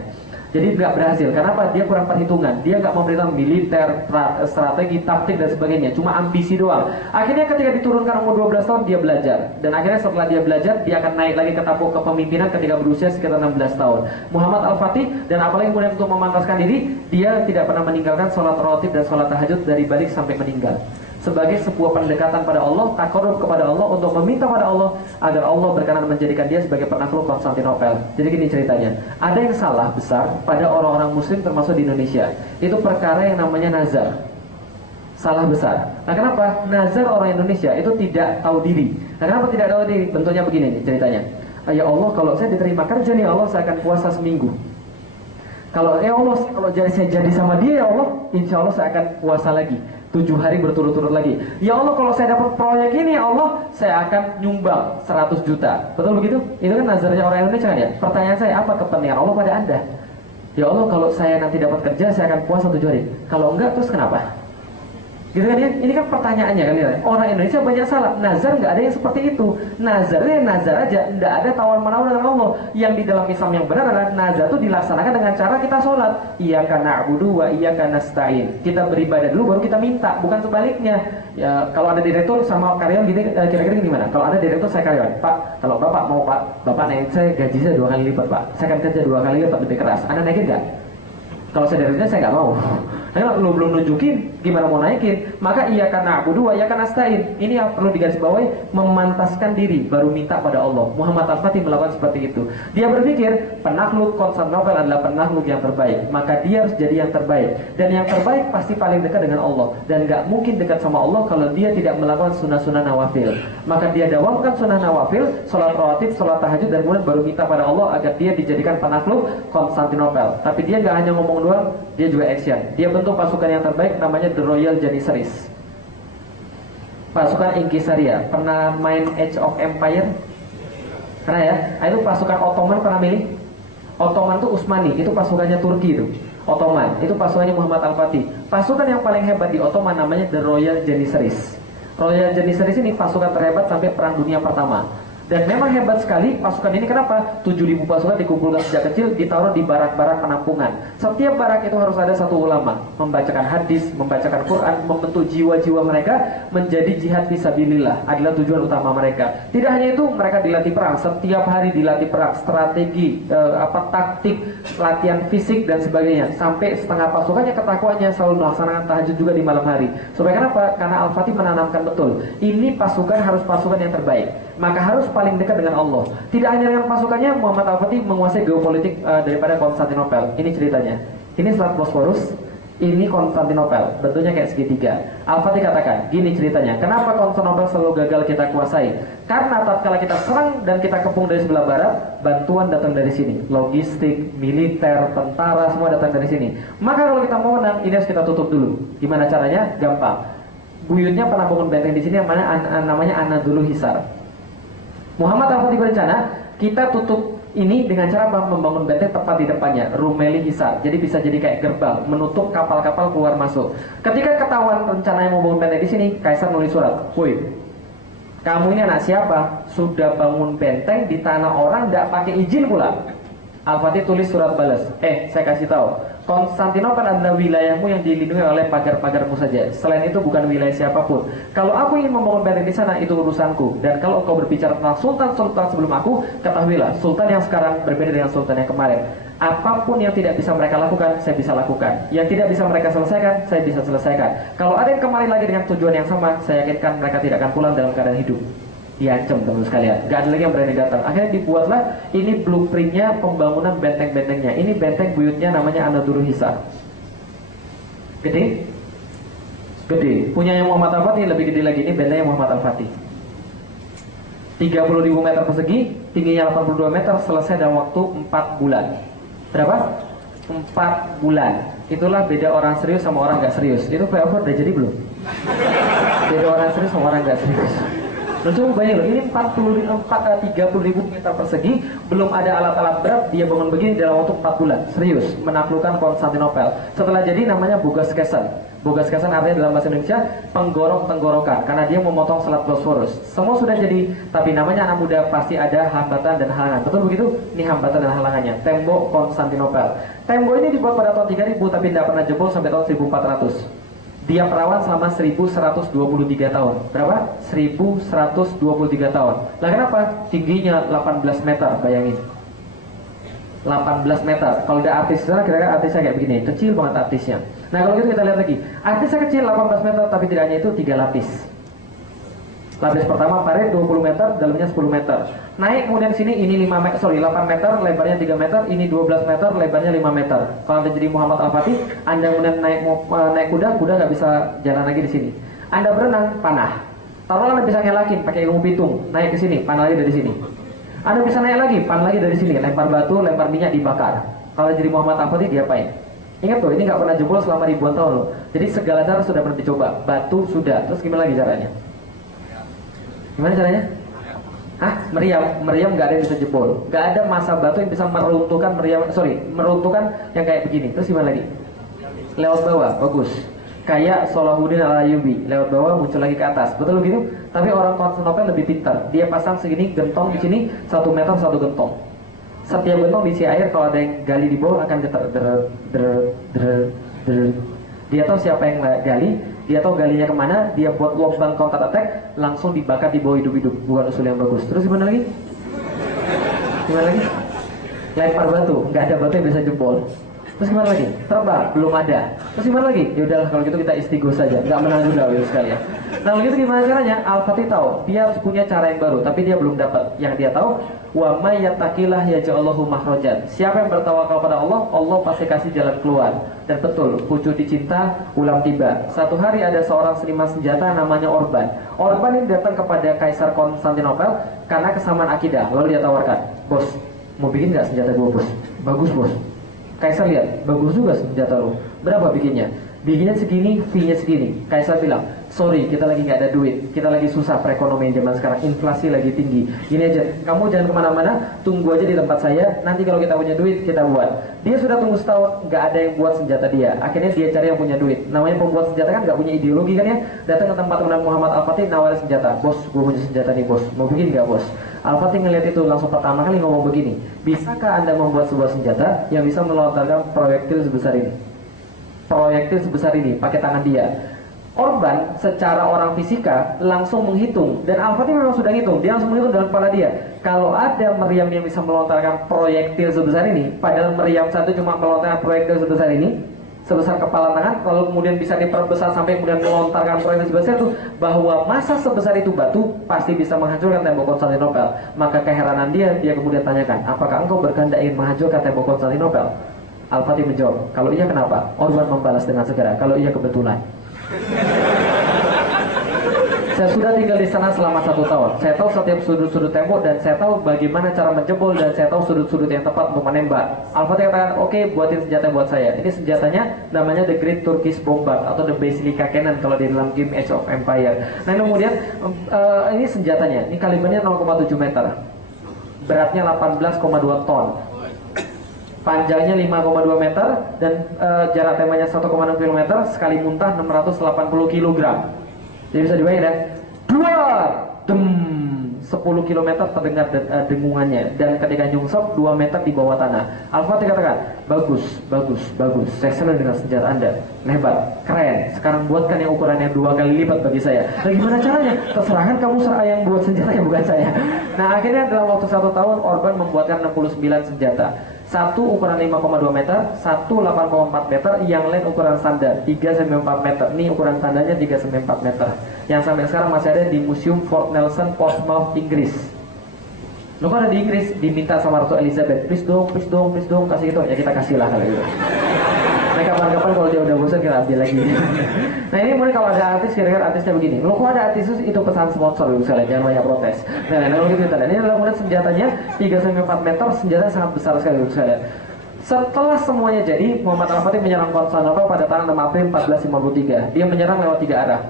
Jadi nggak berhasil. Kenapa? Dia kurang perhitungan. Dia nggak memperhitungkan militer, strategi, taktik dan sebagainya. Cuma ambisi doang. Akhirnya ketika diturunkan umur 12 tahun dia belajar. Dan akhirnya setelah dia belajar dia akan naik lagi ke tampuk kepemimpinan ketika berusia sekitar 16 tahun. Muhammad Al-Fatih dan apalagi kemudian untuk memantaskan diri, dia tidak pernah meninggalkan sholat rawatib dan sholat tahajud dari balik sampai meninggal. Sebagai sebuah pendekatan pada Allah, takarrub kepada Allah untuk meminta pada Allah agar Allah berkenan menjadikan dia sebagai penakluk Konstantinopel. Jadi gini ceritanya, ada yang salah besar pada orang-orang muslim termasuk di Indonesia. Itu perkara yang namanya nazar. Salah besar. Nah kenapa? Nazar orang Indonesia itu tidak tahu diri. Nah kenapa tidak tahu diri? Bentuknya begini nih ceritanya. Ya Allah, kalau saya diterima kerja nih Allah, saya akan puasa seminggu. Kalau ya Allah, kalau saya jadi sama dia ya Allah, insya Allah saya akan puasa lagi 7 hari berturut-turut lagi. Ya Allah, kalau saya dapat proyek ini ya Allah, saya akan nyumbang 100 juta. Betul begitu? Itu kan nazarnya orang Indonesia kan ya. Pertanyaan saya, apa kepentingan Allah pada Anda? Ya Allah, kalau saya nanti dapat kerja, saya akan puasa 7 hari. Kalau enggak, terus kenapa? Gitu kan ya? Ini kan pertanyaannya kan ya. Orang Indonesia banyak salah. Nazar nggak ada yang seperti itu. Nazarnya nazar aja, nggak ada tawar menawar dengan Allah. Yang di dalam Islam yang benar adalah nazar itu dilaksanakan dengan cara kita sholat. Iyyaka na'budu wa iyyaka nasta'in. Kita beribadah dulu baru kita minta, bukan sebaliknya. Ya, kalau ada direktur sama karyawan gini, kira-kira gimana? Kalau ada direktur saya karyawan, Pak, kalau Bapak mau Pak, Bapak naikin saya gaji saya 2 kali lipat Pak. Saya akan kerja 2 kali lipat lebih keras. Anda naikin nggak? Kalau saya direkturnya saya nggak mau. Karena lu belum nunjukin gimana mau naikin. Maka iya karena na'budu wa iya karena nasta'in. Ini yang perlu digarisbawahi, memantaskan diri baru minta pada Allah. Muhammad Al-Fatih melakukan seperti itu. Dia berpikir penakluk Konstantinopel adalah penakluk yang terbaik, maka dia harus jadi yang terbaik. Dan yang terbaik pasti paling dekat dengan Allah. Dan nggak mungkin dekat sama Allah kalau dia tidak melakukan sunnah-sunnah nawafil. Maka dia dawamkan sunnah nawafil, sholat rawatib, sholat tahajud, dan kemudian baru minta pada Allah agar dia dijadikan penakluk Konstantinopel. Tapi dia nggak hanya ngomong doang, dia juga action. Dia bentuk pasukan yang terbaik, namanya The Royal Janissaries. Pasukan Inkisaria. Pernah main Age of Empire? Pernah ya? Itu pasukan Ottoman, pernah milih? Ottoman itu Utsmani, itu pasukannya Turki itu. Ottoman, itu pasukannya Muhammad Al-Fatih. Pasukan yang paling hebat di Ottoman namanya The Royal Janissaries. Royal Janissaries ini pasukan terhebat sampai Perang Dunia Pertama. Dan memang hebat sekali pasukan ini. Kenapa? 7.000 pasukan dikumpulkan sejak kecil, ditaruh di barak-barak penampungan. Setiap barak itu harus ada satu ulama, membacakan hadis, membacakan Quran, membentuk jiwa-jiwa mereka menjadi jihad fisabilillah. Adalah tujuan utama mereka. Tidak hanya itu, mereka dilatih perang. Setiap hari dilatih perang, strategi, taktik, latihan fisik dan sebagainya. Sampai setengah pasukannya ketakwaannya selalu melaksanakan tahajud juga di malam hari. Supaya kenapa? Karena Al-Fatih menanamkan betul. Ini pasukan harus pasukan yang terbaik. Maka harus paling dekat dengan Allah. Tidak hanya dengan pasukannya, Muhammad Al-Fatih menguasai geopolitik daripada Konstantinopel. Ini ceritanya. Ini Selat Bosporus, ini Konstantinopel. Bentuknya kayak segitiga. Al-Fatih katakan, gini ceritanya. Kenapa Konstantinopel selalu gagal kita kuasai? Karena tatkala kita serang dan kita kepung dari sebelah barat, bantuan datang dari sini. Logistik, militer, tentara, semua datang dari sini. Maka kalau kita mau menang, ini harus kita tutup dulu. Gimana caranya? Gampang. Buyutnya pernah bangun benteng di sini yang mana namanya Anadolu Hisar. Muhammad Al-Fatih berencana kita tutup ini dengan cara membangun benteng tepat di depannya, Rumeli Hisar. Jadi bisa jadi kayak gerbang, menutup kapal-kapal keluar masuk. Ketika ketahuan rencana yang mau bangun benteng di sini, Kaisar nulis surat, "Woi, kamu ini anak siapa? Sudah bangun benteng di tanah orang, tidak pakai izin pula." Al-Fatih tulis surat balas, saya kasih tahu, Konstantinopel adalah wilayahmu yang dilindungi oleh pagar-pagarmu saja. Selain itu bukan wilayah siapapun. Kalau aku ingin membangun benteng di sana, itu urusanku. Dan kalau kau berbicara tentang sultan-sultan sebelum aku, ketahuilah, sultan yang sekarang berbeda dengan sultan yang kemarin. Apapun yang tidak bisa mereka lakukan, saya bisa lakukan. Yang tidak bisa mereka selesaikan, saya bisa selesaikan. Kalau ada yang kembali lagi dengan tujuan yang sama, saya yakinkan mereka tidak akan pulang dalam keadaan hidup. Diancam teman sekalian, gak ada lagi yang berani datang. Akhirnya dibuatlah ini blueprintnya pembangunan benteng-bentengnya. Ini benteng buyutnya namanya Anadolu Hisar. Gede? Gede. Punyanya Muhammad Al-Fatih lebih gede lagi. Ini bentengnya Muhammad Al-Fatih. 30.000 meter persegi, tingginya 82 meter, selesai dalam waktu 4 bulan. Berapa? 4 bulan. Itulah beda orang serius sama orang gak serius. Itu flyover udah jadi belum? Beda orang serius sama orang gak serius. Coba bayangin loh, ini 30.000 meter persegi, belum ada alat-alat berat, dia bangun begini dalam waktu 4 bulan. Serius, menaklukkan Konstantinopel. Setelah jadi namanya Bogaskesan. Bogaskesan artinya dalam bahasa Indonesia penggorok tenggorokan, karena dia memotong Selat Bosporus. Semua sudah jadi, tapi namanya anak muda pasti ada hambatan dan halangan. Betul begitu? Ini hambatan dan halangannya. Tembok Konstantinopel. Tembok ini dibuat pada tahun 3000 tapi tidak pernah jebol sampai tahun 1400. Dia perawan selama 1123 tahun. Berapa? 1123 tahun. Lah kenapa? Tingginya 18 meter, bayangin. 18 meter. Kalau ada artis sana, kira-kira artisnya kayak begini. Kecil banget artisnya. Nah kalau gitu kita lihat lagi. Artisnya kecil 18 meter, tapi tidak hanya itu, 3 lapis. Lapis pertama parit 20 meter, dalamnya 10 meter. Naik kemudian sini ini 8 meter, lebarnya 3 meter, ini 12 meter, lebarnya 5 meter. Kalau Anda jadi Muhammad Al-Fatih, Anda kemudian naik kuda nggak bisa jalan lagi di sini. Anda berenang, panah. Taruhlah Anda bisa ngelakin pakai ilmu pitung, naik ke sini, panah lagi dari sini. Anda bisa naik lagi, panah lagi dari sini, lempar batu, lempar minyak, dibakar. Kalau jadi Muhammad Al-Fatih diapain? Ingat tuh, ini nggak pernah jebol selama ribuan tahun loh. Jadi segala cara sudah pernah dicoba. Batu sudah, terus gimana lagi caranya? Gimana caranya? Meriam nggak ada yang bisa jebol. Nggak ada masa batu yang bisa meruntuhkan meruntuhkan yang kayak begini. Terus gimana lagi? Lewat bawah, bagus. Kayak Salahuddin Al-Ayyubi, lewat bawah muncul lagi ke atas. Betul begitu? Tapi orang Konstantinopel lebih pintar. Dia pasang segini gentong di sini 1 meter 1 gentong. Setiap gentong diisi air, kalau ada yang gali di bawah akan getar. Dia tahu siapa yang gali, dia tahu galinya kemana, dia buat lubang counter attack, langsung dibakar di bawah hidup-hidup. Bukan usul yang bagus. Terus gimana lagi? Gimana lagi? Lempar batu, nggak ada batu yang bisa jebol. Terus gimana lagi? Terbang, belum ada. Terus gimana lagi? Ya udahlah kalau gitu kita istighos saja, nggak menang juga sekalian. Nah begitu gimana caranya? Al-Fatih tahu, dia harus punya cara yang baru, tapi dia belum dapat. Yang dia tahu, wa may yattaqillah yaj'alhu makhrajan. Siapa yang bertawakal pada Allah, Allah pasti kasih jalan keluar. Dan betul, pucuk dicinta, ulang tiba. Satu hari ada seorang seniman senjata namanya Orban. Orban ini datang kepada Kaisar Konstantinopel karena kesamaan akidah. Lalu dia tawarkan, bos, mau bikin nggak senjata gua bos? Bagus bos. Kaisar lihat, bagus juga senjata lo. Berapa bikinnya? Bikinnya segini, fee-nya segini. Kaisar bilang, sorry, kita lagi nggak ada duit. Kita lagi susah perekonomian zaman sekarang. Inflasi lagi tinggi. Gini aja, kamu jangan kemana-mana. Tunggu aja di tempat saya. Nanti kalau kita punya duit, kita buat. Dia sudah tunggu setahun, nggak ada yang buat senjata dia. Akhirnya dia cari yang punya duit. Namanya pembuat senjata kan nggak punya ideologi kan ya. Datang ke tempat Muhammad Al-Fatih, nawarin senjata. Bos, gue punya senjata nih bos. Mau bikin nggak bos? Al-Fatih ngeliat itu langsung pertama kali ngomong begini, bisakah anda membuat sebuah senjata yang bisa melontarkan proyektil sebesar ini? Proyektil sebesar ini pakai tangan dia. Orban secara orang fisika langsung menghitung, dan Al-Fatih memang sudah ngitung. Dia langsung menghitung dalam kepala dia, kalau ada meriam yang bisa melontarkan proyektil sebesar ini, padahal meriam satu cuma melontarkan proyektil sebesar ini, sebesar kepala tangan, lalu kemudian bisa diperbesar sampai kemudian melontarkan proyektil sebesar itu, bahwa masa sebesar itu batu pasti bisa menghancurkan tembok Konstantinopel. Maka keheranan dia kemudian tanyakan, apakah engkau berkehendak ingin menghancurkan tembok Konstantinopel? Al-Fatih menjawab, kalau iya kenapa? Orban membalas dengan segera, kalau iya kebetulan. Saya sudah tinggal di sana selama 1 tahun. Saya tahu setiap sudut-sudut tembok, dan saya tahu bagaimana cara menjebol, dan saya tahu sudut-sudut yang tepat untuk menembak. Al-Fatih katakan, oke, buatin senjata buat saya. Ini senjatanya namanya The Great Turkish Bombard atau The Basilica Cannon kalau di dalam game Age of Empire. Nah kemudian ini senjatanya. Ini kalibernya 0,7 meter, beratnya 18,2 ton, panjangnya 5,2 meter, dan jarak tembaknya 1,6 km, sekali muntah 680 kg. Jadi bisa dibayangin ya, dem 10 km terdengar dengungannya, dan ketika nyungsep 2 meter di bawah tanah. Al-Fatih katakan, bagus, saya senang dengan senjata anda, hebat, keren. Sekarang buatkan yang ukurannya 2 kali lipat bagi saya. Nah gimana caranya? Terserahkan kamu yang buat senjatanya, bukan saya. Nah akhirnya dalam waktu 1 tahun Orban membuatkan 69 senjata. Satu ukuran 5,2 meter, satu 8,4 meter, yang lain ukuran standar 3-4 meter. Ini ukuran standarnya 3-4 meter, yang sampai sekarang masih ada di Museum Fort Nelson, Portsmouth, Inggris. Lo kan ada di Inggris, diminta sama Ratu Elizabeth, please dong, kasih itu. Ya kita kasih lah kalau gitu. Nah kapan-kapan kalau dia udah bosan kita ambil lagi. Nah ini mulai kalau ada artis, kira-kira artisnya begini. Lo kok ada artis itu pesan sponsor, misalnya, jangan banyak protes. Nah kalau gitu kita lihat, ini adalah kemudian senjatanya 3-4 meter, senjata sangat besar sekali, misalnya. Setelah semuanya jadi, Muhammad Al-Fatih menyerang Konstantinopel pada tanggal 6 April 1453. Dia menyerang lewat 3 arah.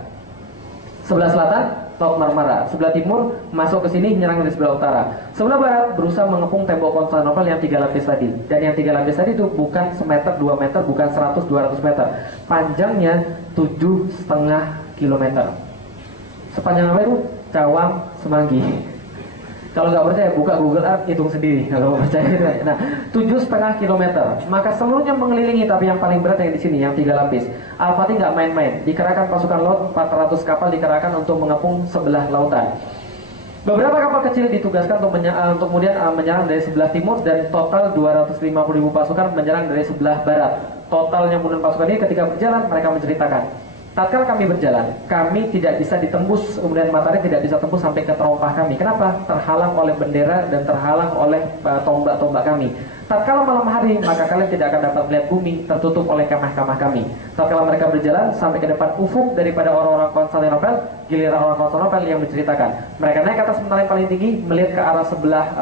Sebelah selatan, Laut Marmara. Sebelah timur, masuk ke sini, menyerang dari sebelah utara. Sebelah barat, berusaha mengepung tembok Konstantinopel yang 3 lapis tadi. Dan yang 3 lapis tadi itu bukan semeter, 2 meter, bukan 100-200 meter. Panjangnya 7,5 kilometer. Sepanjang apa itu? Cawang Semanggi. Kalau nggak percaya, buka Google Earth, hitung sendiri. Kalau percaya, nah 7,5 kilometer. Maka seluruhnya mengelilingi, tapi yang paling berat yang di sini, yang 3 lapis. Al-Fatih nggak main-main. Dikerahkan pasukan laut, 400 kapal dikerahkan untuk mengepung sebelah lautan. Beberapa kapal kecil ditugaskan untuk kemudian menyerang dari sebelah timur, dan total 250.000 pasukan menyerang dari sebelah barat. Totalnya kemudian pasukan ini ketika berjalan, mereka menceritakan, tatkala kami berjalan, kami tidak bisa ditembus, kemudian matahari tidak bisa tembus sampai ke terompah kami. Kenapa? Terhalang oleh bendera dan terhalang oleh tombak-tombak kami. Tatkala malam hari, maka kalian tidak akan dapat melihat bumi, tertutup oleh kemah-kemah kami. Tatkala mereka berjalan sampai ke depan ufuk daripada orang-orang Konstantinopel, giliran orang Konstantinopel yang menceritakan. Mereka naik ke atas menara yang paling tinggi, melihat ke arah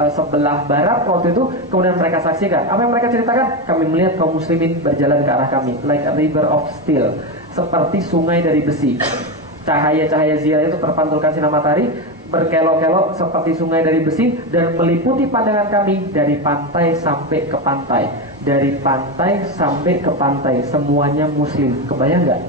sebelah barat waktu itu, kemudian mereka saksikan. Apa yang mereka ceritakan? Kami melihat kaum muslimin berjalan ke arah kami, like a river of steel, seperti sungai dari besi. Cahaya-cahaya ziyah itu terpantulkan sinar matahari. berkelok-kelok seperti sungai dari besi dan meliputi pandangan kami dari pantai sampai ke pantai. Dari pantai sampai ke pantai, semuanya muslim. Kebayang nggak?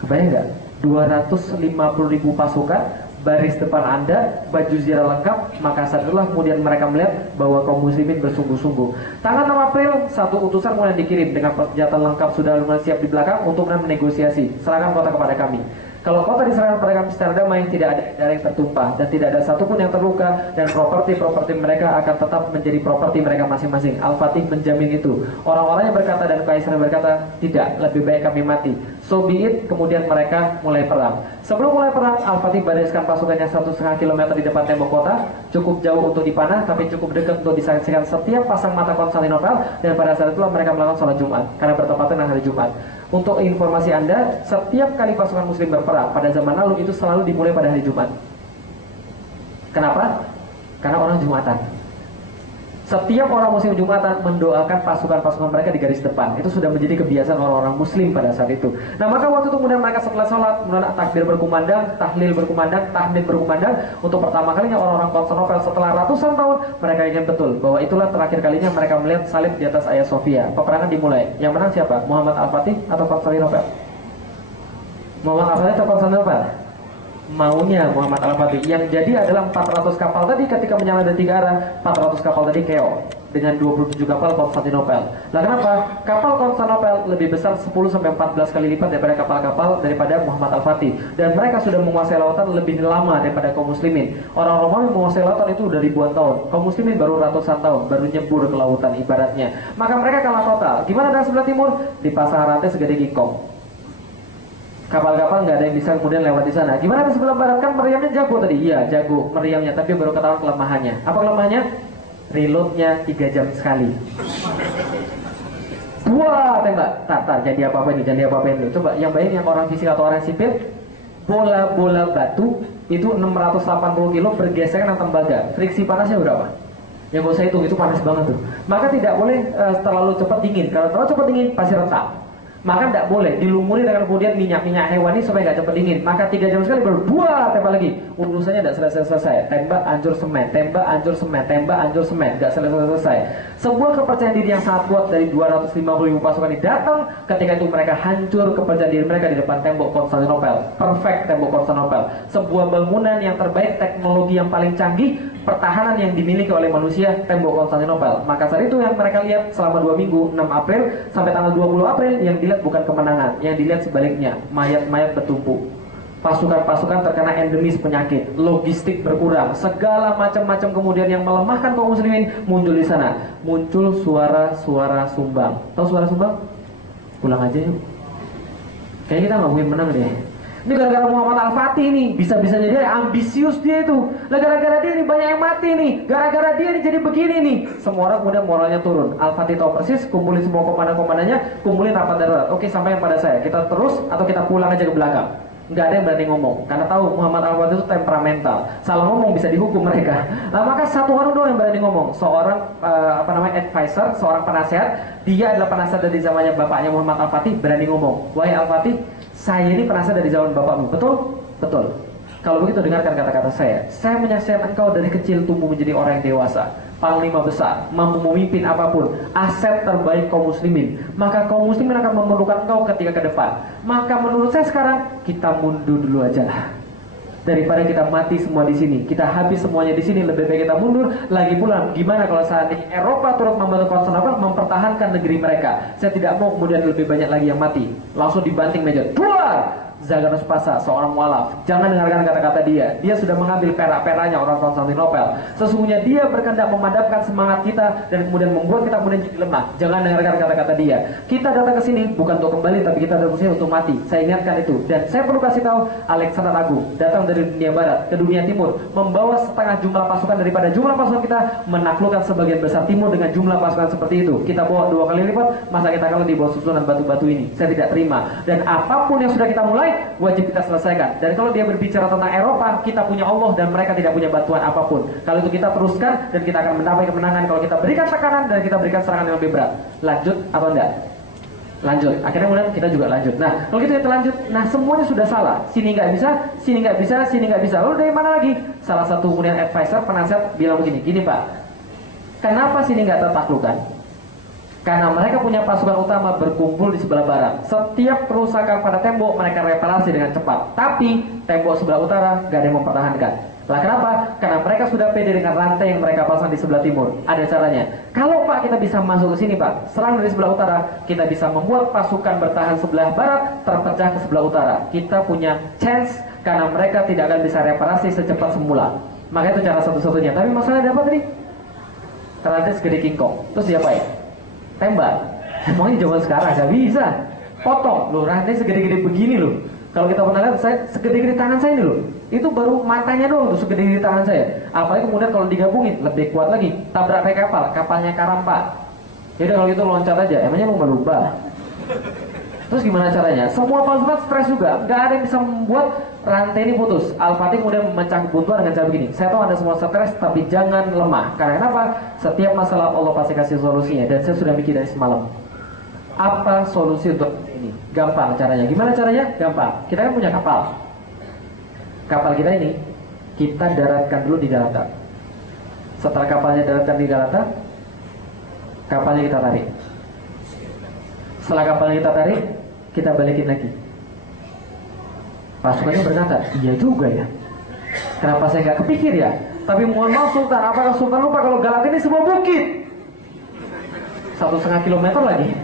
Kebayang nggak? 250.000 pasukan, baris depan Anda, baju zirah lengkap. Maka saat itulah kemudian mereka melihat bahwa kaum muslimin bersungguh-sungguh. Tanggal 6 April, satu utusan mulai dikirim dengan persenjataan lengkap sudah siap di belakang untuk menegosiasi. Serahkan kota kepada kami. Kalau kota diserahkan kepada kami secara damai, tidak ada darah yang tertumpah dan tidak ada satupun yang terluka, dan properti-properti mereka akan tetap menjadi properti mereka masing-masing. Al-Fatih menjamin itu. Orang-orang yang berkata dan kaisar yang berkata, tidak, lebih baik kami mati. So be it. Kemudian mereka mulai perang. Sebelum mulai perang, Al-Fatih bariskan pasukannya 1,5 kilometer di depan tembok kota, cukup jauh untuk dipanah, tapi cukup dekat untuk disaksikan setiap pasang mata Konstantinopel. Dan pada saat itulah mereka melakukan sholat Jumat, karena bertepatan dengan hari Jumat. Untuk informasi Anda, setiap kali pasukan muslim berperang pada zaman lalu itu selalu dimulai pada hari Jumat. Kenapa? Karena orang Jumatan. Setiap orang muslim Jumatan mendoakan pasukan-pasukan mereka di garis depan. Itu sudah menjadi kebiasaan orang-orang muslim pada saat itu. Nah, maka waktu itu kemudian mereka setelah sholat, kemudian takbir berkumandang, tahlil berkumandang, tahmid berkumandang. Untuk pertama kalinya orang-orang Konstantinopel setelah ratusan tahun, mereka ingin betul bahwa itulah terakhir kalinya mereka melihat salib di atas Hagia Sophia. Peperangan dimulai. Yang menang siapa? Muhammad Al-Fatih atau Konstantinopel? Muhammad Al-Fatih atau Konstantinopel? Maunya Muhammad Al-Fatih. Yang jadi adalah 400 kapal tadi ketika menyala dari 3 arah. 400 kapal tadi keok dengan 27 kapal Konstantinopel. Nah, kenapa? Kapal Konstantinopel lebih besar 10-14 kali lipat daripada kapal-kapal daripada Muhammad Al-Fatih. Dan mereka sudah menguasai lautan lebih lama daripada kaum muslimin. Orang Romawi menguasai lautan itu udah ribuan tahun. Kaum muslimin baru ratusan tahun, baru nyebur ke lautan ibaratnya. Maka mereka kalah total. Gimana dengan sebelah timur? Dipasang rantai segede kingkong. Kapal-kapal nggak ada yang bisa kemudian lewat di sana. Gimana di sebelah barat? Kan meriamnya jago tadi. Iya, jago meriamnya, tapi baru ketahuan kelemahannya. Apa kelemahannya? Reloadnya 3 jam sekali. Wah, tembak. Tar, jadi apa-apa ini, jadi apa-apa ini. Coba yang bayangin yang orang fisik atau orang sipil, bola-bola batu itu 680 kilo bergesekan dengan tembaga. Friksi panasnya berapa? Ya nggak usah hitung, itu panas banget tuh. Maka tidak boleh terlalu cepat dingin. Kalau terlalu cepat dingin pasti retak. Maka tidak boleh dilumuri dengan kemudian minyak-minyak hewani supaya nggak cepat dingin. Maka 3 jam sekali baru tembak lagi. Urusannya tidak selesai-selesai. Tembak hancur semen, tembak hancur semen, tembak hancur semen, nggak selesai-selesai. Sebuah kepercayaan diri yang sangat kuat dari 250.000 pasukan ini datang. Ketika itu mereka hancur kepercayaan diri mereka di depan tembok Konstantinopel. Perfect tembok Konstantinopel. Sebuah bangunan yang terbaik, teknologi yang paling canggih, pertahanan yang dimiliki oleh manusia, tembok Konstantinopel. Maka saat itu yang mereka lihat selama 2 minggu, 6 April sampai tanggal 20 April, yang dilihat bukan kemenangan, yang dilihat sebaliknya, mayat-mayat bertumpuk. Pasukan-pasukan terkena endemis penyakit, logistik berkurang, segala macam-macam kemudian yang melemahkan kaum muslimin muncul di sana. Muncul suara-suara sumbang. Tahu suara sumbang? Pulang aja yuk. Kayaknya kita nggak mungkin menang deh. Ini gara-gara Muhammad Al-Fatih nih, bisa-bisanya dia ambisius dia itu. Nah, gara-gara dia nih banyak yang mati nih. Gara-gara dia nih jadi begini nih. Semua orang kemudian moralnya turun. Al-Fatih tahu persis, kumpulin semua komandan-komandannya, kumpulin rapat darurat. Oke, sampaikan pada saya. Kita terus atau kita pulang aja ke belakang. Nggak ada yang berani ngomong, karena tahu Muhammad Al-Fatih itu temperamental. Salah ngomong bisa dihukum mereka. Nah, maka satu orang doang yang berani ngomong. Seorang advisor, seorang penasehat. Dia adalah penasehat dari zamannya bapaknya Muhammad Al-Fatih, berani ngomong. Wahai Al-Fatih, saya ini penasehat dari zaman bapakmu. Betul? Betul. Kalau begitu dengarkan kata-kata saya. Saya menyaksikan engkau dari kecil tumbuh menjadi orang yang dewasa, panglima besar, mampu memimpin apapun, aset terbaik kaum muslimin. Maka kaum muslimin akan memerlukan engkau ketika ke depan. Maka menurut saya sekarang kita mundur dulu aja lah. Daripada kita mati semua di sini, kita habis semuanya di sini, lebih baik kita mundur. Lagi pula, gimana kalau saat ini Eropa turut membantu Konstantinopel mempertahankan negeri mereka? Saya tidak mau kemudian lebih banyak lagi yang mati. Langsung dibanting meja. Keluar! Zagaros Pasa, seorang mualaf. Jangan dengarkan kata-kata dia. Dia sudah mengambil perak-peraknya orang Konstantinopel. Sesungguhnya dia berkehendak memadamkan semangat kita dan kemudian membuat kita kemudian jadi lemah. Jangan dengarkan kata-kata dia. Kita datang ke sini bukan untuk kembali, tapi kita datang ke sini untuk mati. Saya ingatkan itu. Dan saya perlu kasih tahu, Alexander Agung datang dari dunia barat ke dunia timur, membawa setengah jumlah pasukan daripada jumlah pasukan kita, menaklukkan sebagian besar timur dengan jumlah pasukan seperti itu. Kita bawa 2 kali lipat, masa kita kalah di bawah susunan batu-batu ini? Saya tidak terima. Dan apapun yang sudah kita mulai, wajib kita selesaikan. Dan kalau dia berbicara tentang Eropa, kita punya Allah dan mereka tidak punya bantuan apapun. Kalau itu kita teruskan dan kita akan mencapai kemenangan kalau kita berikan tekanan dan kita berikan serangan yang lebih berat. Lanjut atau enggak? Lanjut, akhirnya kemudian kita juga lanjut. Nah, kalau gitu kita lanjut. Nah, semuanya sudah salah. Sini nggak bisa, sini nggak bisa, sini nggak bisa. Lalu dari mana lagi? Salah satu kemudian advisor, penasihat bilang begini, gini Pak, kenapa sini nggak tertaklukkan? Karena mereka punya pasukan utama berkumpul di sebelah barat. Setiap kerusakan pada tembok mereka reparasi dengan cepat. Tapi tembok sebelah utara nggak ada yang mempertahankan. Lah kenapa? Karena mereka sudah pede dengan rantai yang mereka pasang di sebelah timur. Ada caranya. Kalau Pak kita bisa masuk ke sini Pak, serang dari sebelah utara, kita bisa membuat pasukan bertahan sebelah barat terpecah ke sebelah utara. Kita punya chance karena mereka tidak akan bisa reparasi secepat semula. Maka itu cara satu-satunya. Tapi masalahnya dapat tadi rantai segede kingkong. Terus diapain? Tembak. Emangnya zaman sekarang gak bisa. Potong loh, rantai segede-gede begini loh. Kalau kita pernah lihat, saya segede-gede tangan saya ini loh. Itu baru matanya doang tuh segede-gede tangan saya. Apalagi kemudian kalau digabungin lebih kuat lagi. Tabrak kayak kapal, kapalnya karam Pak. Yaudah kalau gitu loncat aja. Emangnya mau merubah? Terus gimana caranya? Semua pasukan stres juga. Gak ada yang bisa membuat rantai ini putus. Al-Fatih kemudian memecah kebuntuan dengan cara begini. Saya tahu Anda semua stres, tapi jangan lemah. Karena kenapa? Setiap masalah Allah pasti kasih solusinya. Dan saya sudah mikir dari semalam. Apa solusi untuk ini? Gampang caranya. Gimana caranya? Gampang. Kita kan punya kapal. Kapal kita ini, kita daratkan dulu di Galata. Setelah kapalnya daratkan di Galata, kapalnya kita tarik. Setelah kapalnya kita tarik, kita balikin lagi. Pasukannya berkata, iya juga ya. Kenapa saya nggak kepikir ya? Tapi mohon maaf Sultan, apakah Sultan lupa kalau Galata ini sebuah bukit? 1,5 kilometer lagi.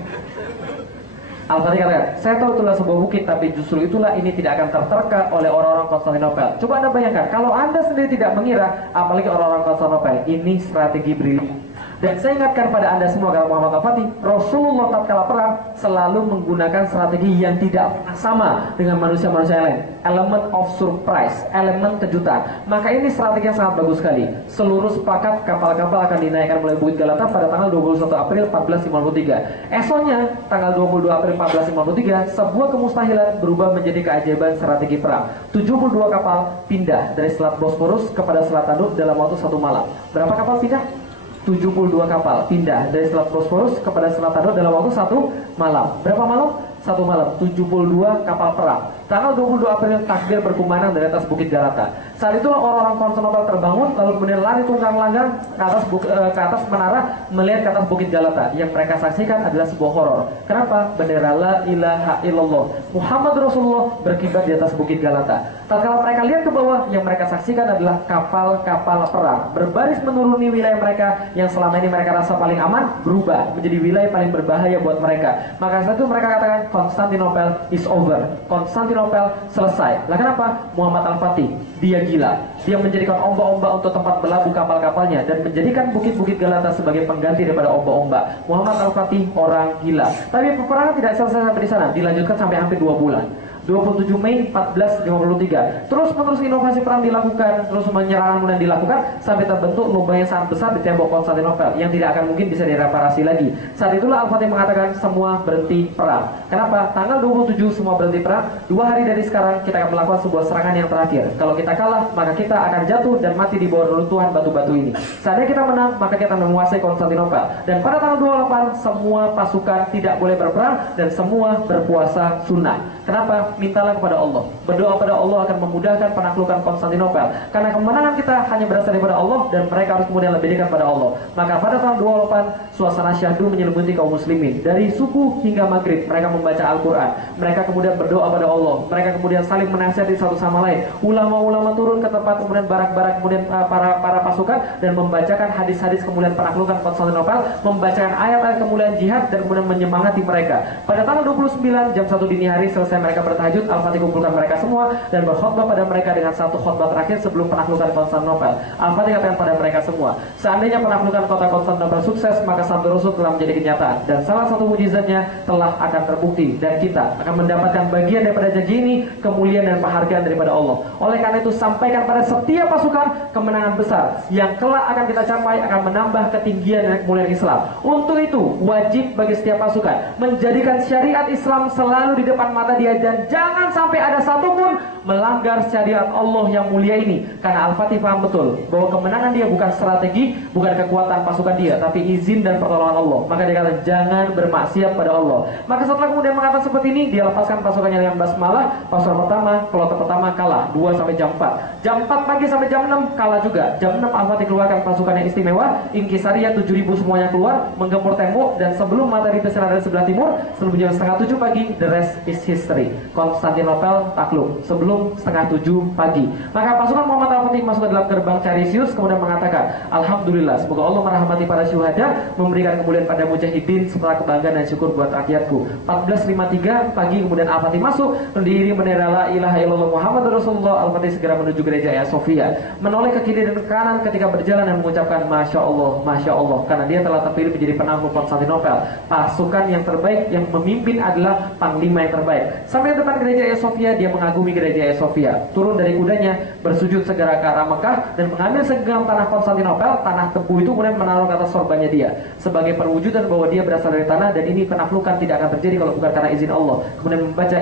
Al-Fatih katakan, saya tahu itulah sebuah bukit, tapi justru itulah ini tidak akan terterka oleh orang-orang Konstantinopel. Coba Anda bayangkan, kalau Anda sendiri tidak mengira, apalagi orang-orang Konstantinopel, ini strategi brilian. Dan saya ingatkan pada Anda semua, kalau Muhammad Al-Fatih, Rasulullah tatkala perang selalu menggunakan strategi yang tidak sama dengan manusia-manusia lain. Element of surprise, elemen kejutan. Maka ini strategi yang sangat bagus sekali. Seluruh sepakat kapal-kapal akan dinaikkan mulai Bukit Galata pada tanggal 21 April 1453. Esoknya, tanggal 22 April 1453, sebuah kemustahilan berubah menjadi keajaiban strategi perang. 72 kapal pindah dari Selat Bosporus kepada Selat Tanduk dalam waktu 1 malam. Berapa kapal pindah? 72 kapal pindah dari Selat Bosporus kepada Selat Tanduk dalam waktu 1 malam. Berapa malam? 1 malam. 72 kapal perang. Tanggal 22 April takbir berkumandang dari atas Bukit Galata. Saat itulah orang-orang Konstantinopel terbangun, lalu kemudian lari tunggang langgang ke atas menara melihat ke atas Bukit Galata. Yang mereka saksikan adalah sebuah horor. Kenapa? Bendera la ilaha illallah Muhammad Rasulullah berkibar di atas Bukit Galata. Tatkala mereka lihat ke bawah, yang mereka saksikan adalah kapal-kapal perang berbaris menuruni wilayah mereka yang selama ini mereka rasa paling aman, berubah menjadi wilayah paling berbahaya buat mereka. Maka saat itu mereka katakan Konstantinopel is over. Konstantinopel selesai. Lah kenapa? Muhammad Al-Fatih, dia gila. Dia menjadikan ombak-ombak untuk tempat berlabuh kapal-kapalnya dan menjadikan bukit-bukit Galata sebagai pengganti daripada ombak-ombak. Muhammad Al-Fatih orang gila. Tapi peperangan tidak selesai sampai di sana, dilanjutkan sampai hampir 2 bulan. 27 Mei 1453. Terus-menerus inovasi perang dilakukan, terus penyerangan kemudian dilakukan sampai terbentuk lubang yang sangat besar di tembok Konstantinopel yang tidak akan mungkin bisa direparasi lagi. Saat itulah Al-Fatih mengatakan semua berhenti perang. Kenapa? Tanggal 27 semua berhenti perang. 2 hari dari sekarang kita akan melakukan sebuah serangan yang terakhir. Kalau kita kalah, maka kita akan jatuh dan mati di bawah reruntuhan batu-batu ini. Seandainya kita menang, maka kita akan menguasai Konstantinopel. Dan pada tanggal 28 semua pasukan tidak boleh berperang dan semua berpuasa sunnah. Kenapa? Mintalah kepada Allah. Berdoa pada Allah akan memudahkan penaklukan Konstantinopel. Karena kemenangan kita hanya berasal daripada Allah dan mereka harus kemudian lebih dekat pada Allah. Maka pada tanggal 28 suasana syahdu menyelimuti kaum muslimin. Dari subuh hingga maghrib mereka membaca Al-Quran. Mereka kemudian berdoa pada Allah. Mereka kemudian saling menasihati satu sama lain. Ulama-ulama turun ke tempat kemudian barak-barak kemudian para pasukan dan membacakan hadis-hadis kemudian penaklukan Konstantinopel, membacakan ayat-ayat kemuliaan jihad dan kemudian menyemangati mereka. Pada tanggal 29 jam 1 dini hari selesai mereka bertahajud, Al-Fatih kumpulkan mereka semua dan berkhutbah pada mereka dengan satu khutbah terakhir sebelum penaklukan Konstantinopel. Al-Fatih katakan pada mereka semua, seandainya penaklukan kota Konstantinopel sukses, maka sabda Rasul telah menjadi kenyataan dan salah satu mujizatnya telah akan terbukti dan kita akan mendapatkan bagian daripada janji ini, kemuliaan dan penghargaan daripada Allah. Oleh karena itu sampaikan pada setiap pasukan kemenangan besar yang kelak akan kita capai akan menambah ketinggian dan kemuliaan Islam. Untuk itu wajib bagi setiap pasukan menjadikan syariat Islam selalu di depan mata dia dia, dan jangan sampai ada satupun melanggar syariat Allah yang mulia ini. Karena Al-Fatih paham betul bahwa kemenangan dia bukan strategi, bukan kekuatan pasukan dia, tapi izin dan pertolongan Allah. Maka dia kata jangan bermaksiat pada Allah. Maka setelah kemudian mengatakan seperti ini, dia lepaskan pasukannya dengan basmalah. Pasukan pertama, kloter pertama kalah 2 sampai jam 4. Jam 4 pagi sampai jam 6 kalah juga. Jam 6 Al-Fatih keluarkan pasukan yang istimewa, Inkisariyah 7.000 semuanya keluar, menggempur tembok, dan sebelum matahari tersinar dari sebelah timur, sebelum jam setengah 7 pagi, the rest is history. Konstantinopel takluk sebelum setengah 7 pagi. Maka pasukan Muhammad Al-Fatih masuk ke dalam gerbang Carisius, kemudian mengatakan, Alhamdulillah, semoga Allah merahmati para syuhada, memberikan kemuliaan pada mujahidin serta kebanggaan dan syukur buat rakyatku. 14.53 pagi kemudian Al-Fatih masuk, berdiri bendera la ilaha illallah Muhammad Rasulullah. Al-Fatih segera menuju gereja Hagia Sophia, menoleh ke kiri dan ke kanan ketika berjalan dan mengucapkan Masya Allah, karena dia telah terpilih menjadi penakluk Konstantinopel. Pasukan yang terbaik, yang memimpin adalah panglima yang terbaik. Sampai di depan gereja Hagia Sophia, dia mengagumi gereja Hagia Sophia, turun dari kudanya, bersujud segera ke arah Mekah, dan mengambil segenggam tanah Konstantinopel, tanah tebu itu, kemudian menaruh ke atas sorbannya dia, sebagai perwujudan bahwa dia berasal dari tanah, dan ini penaklukan tidak akan terjadi kalau bukan karena izin Allah. Kemudian membaca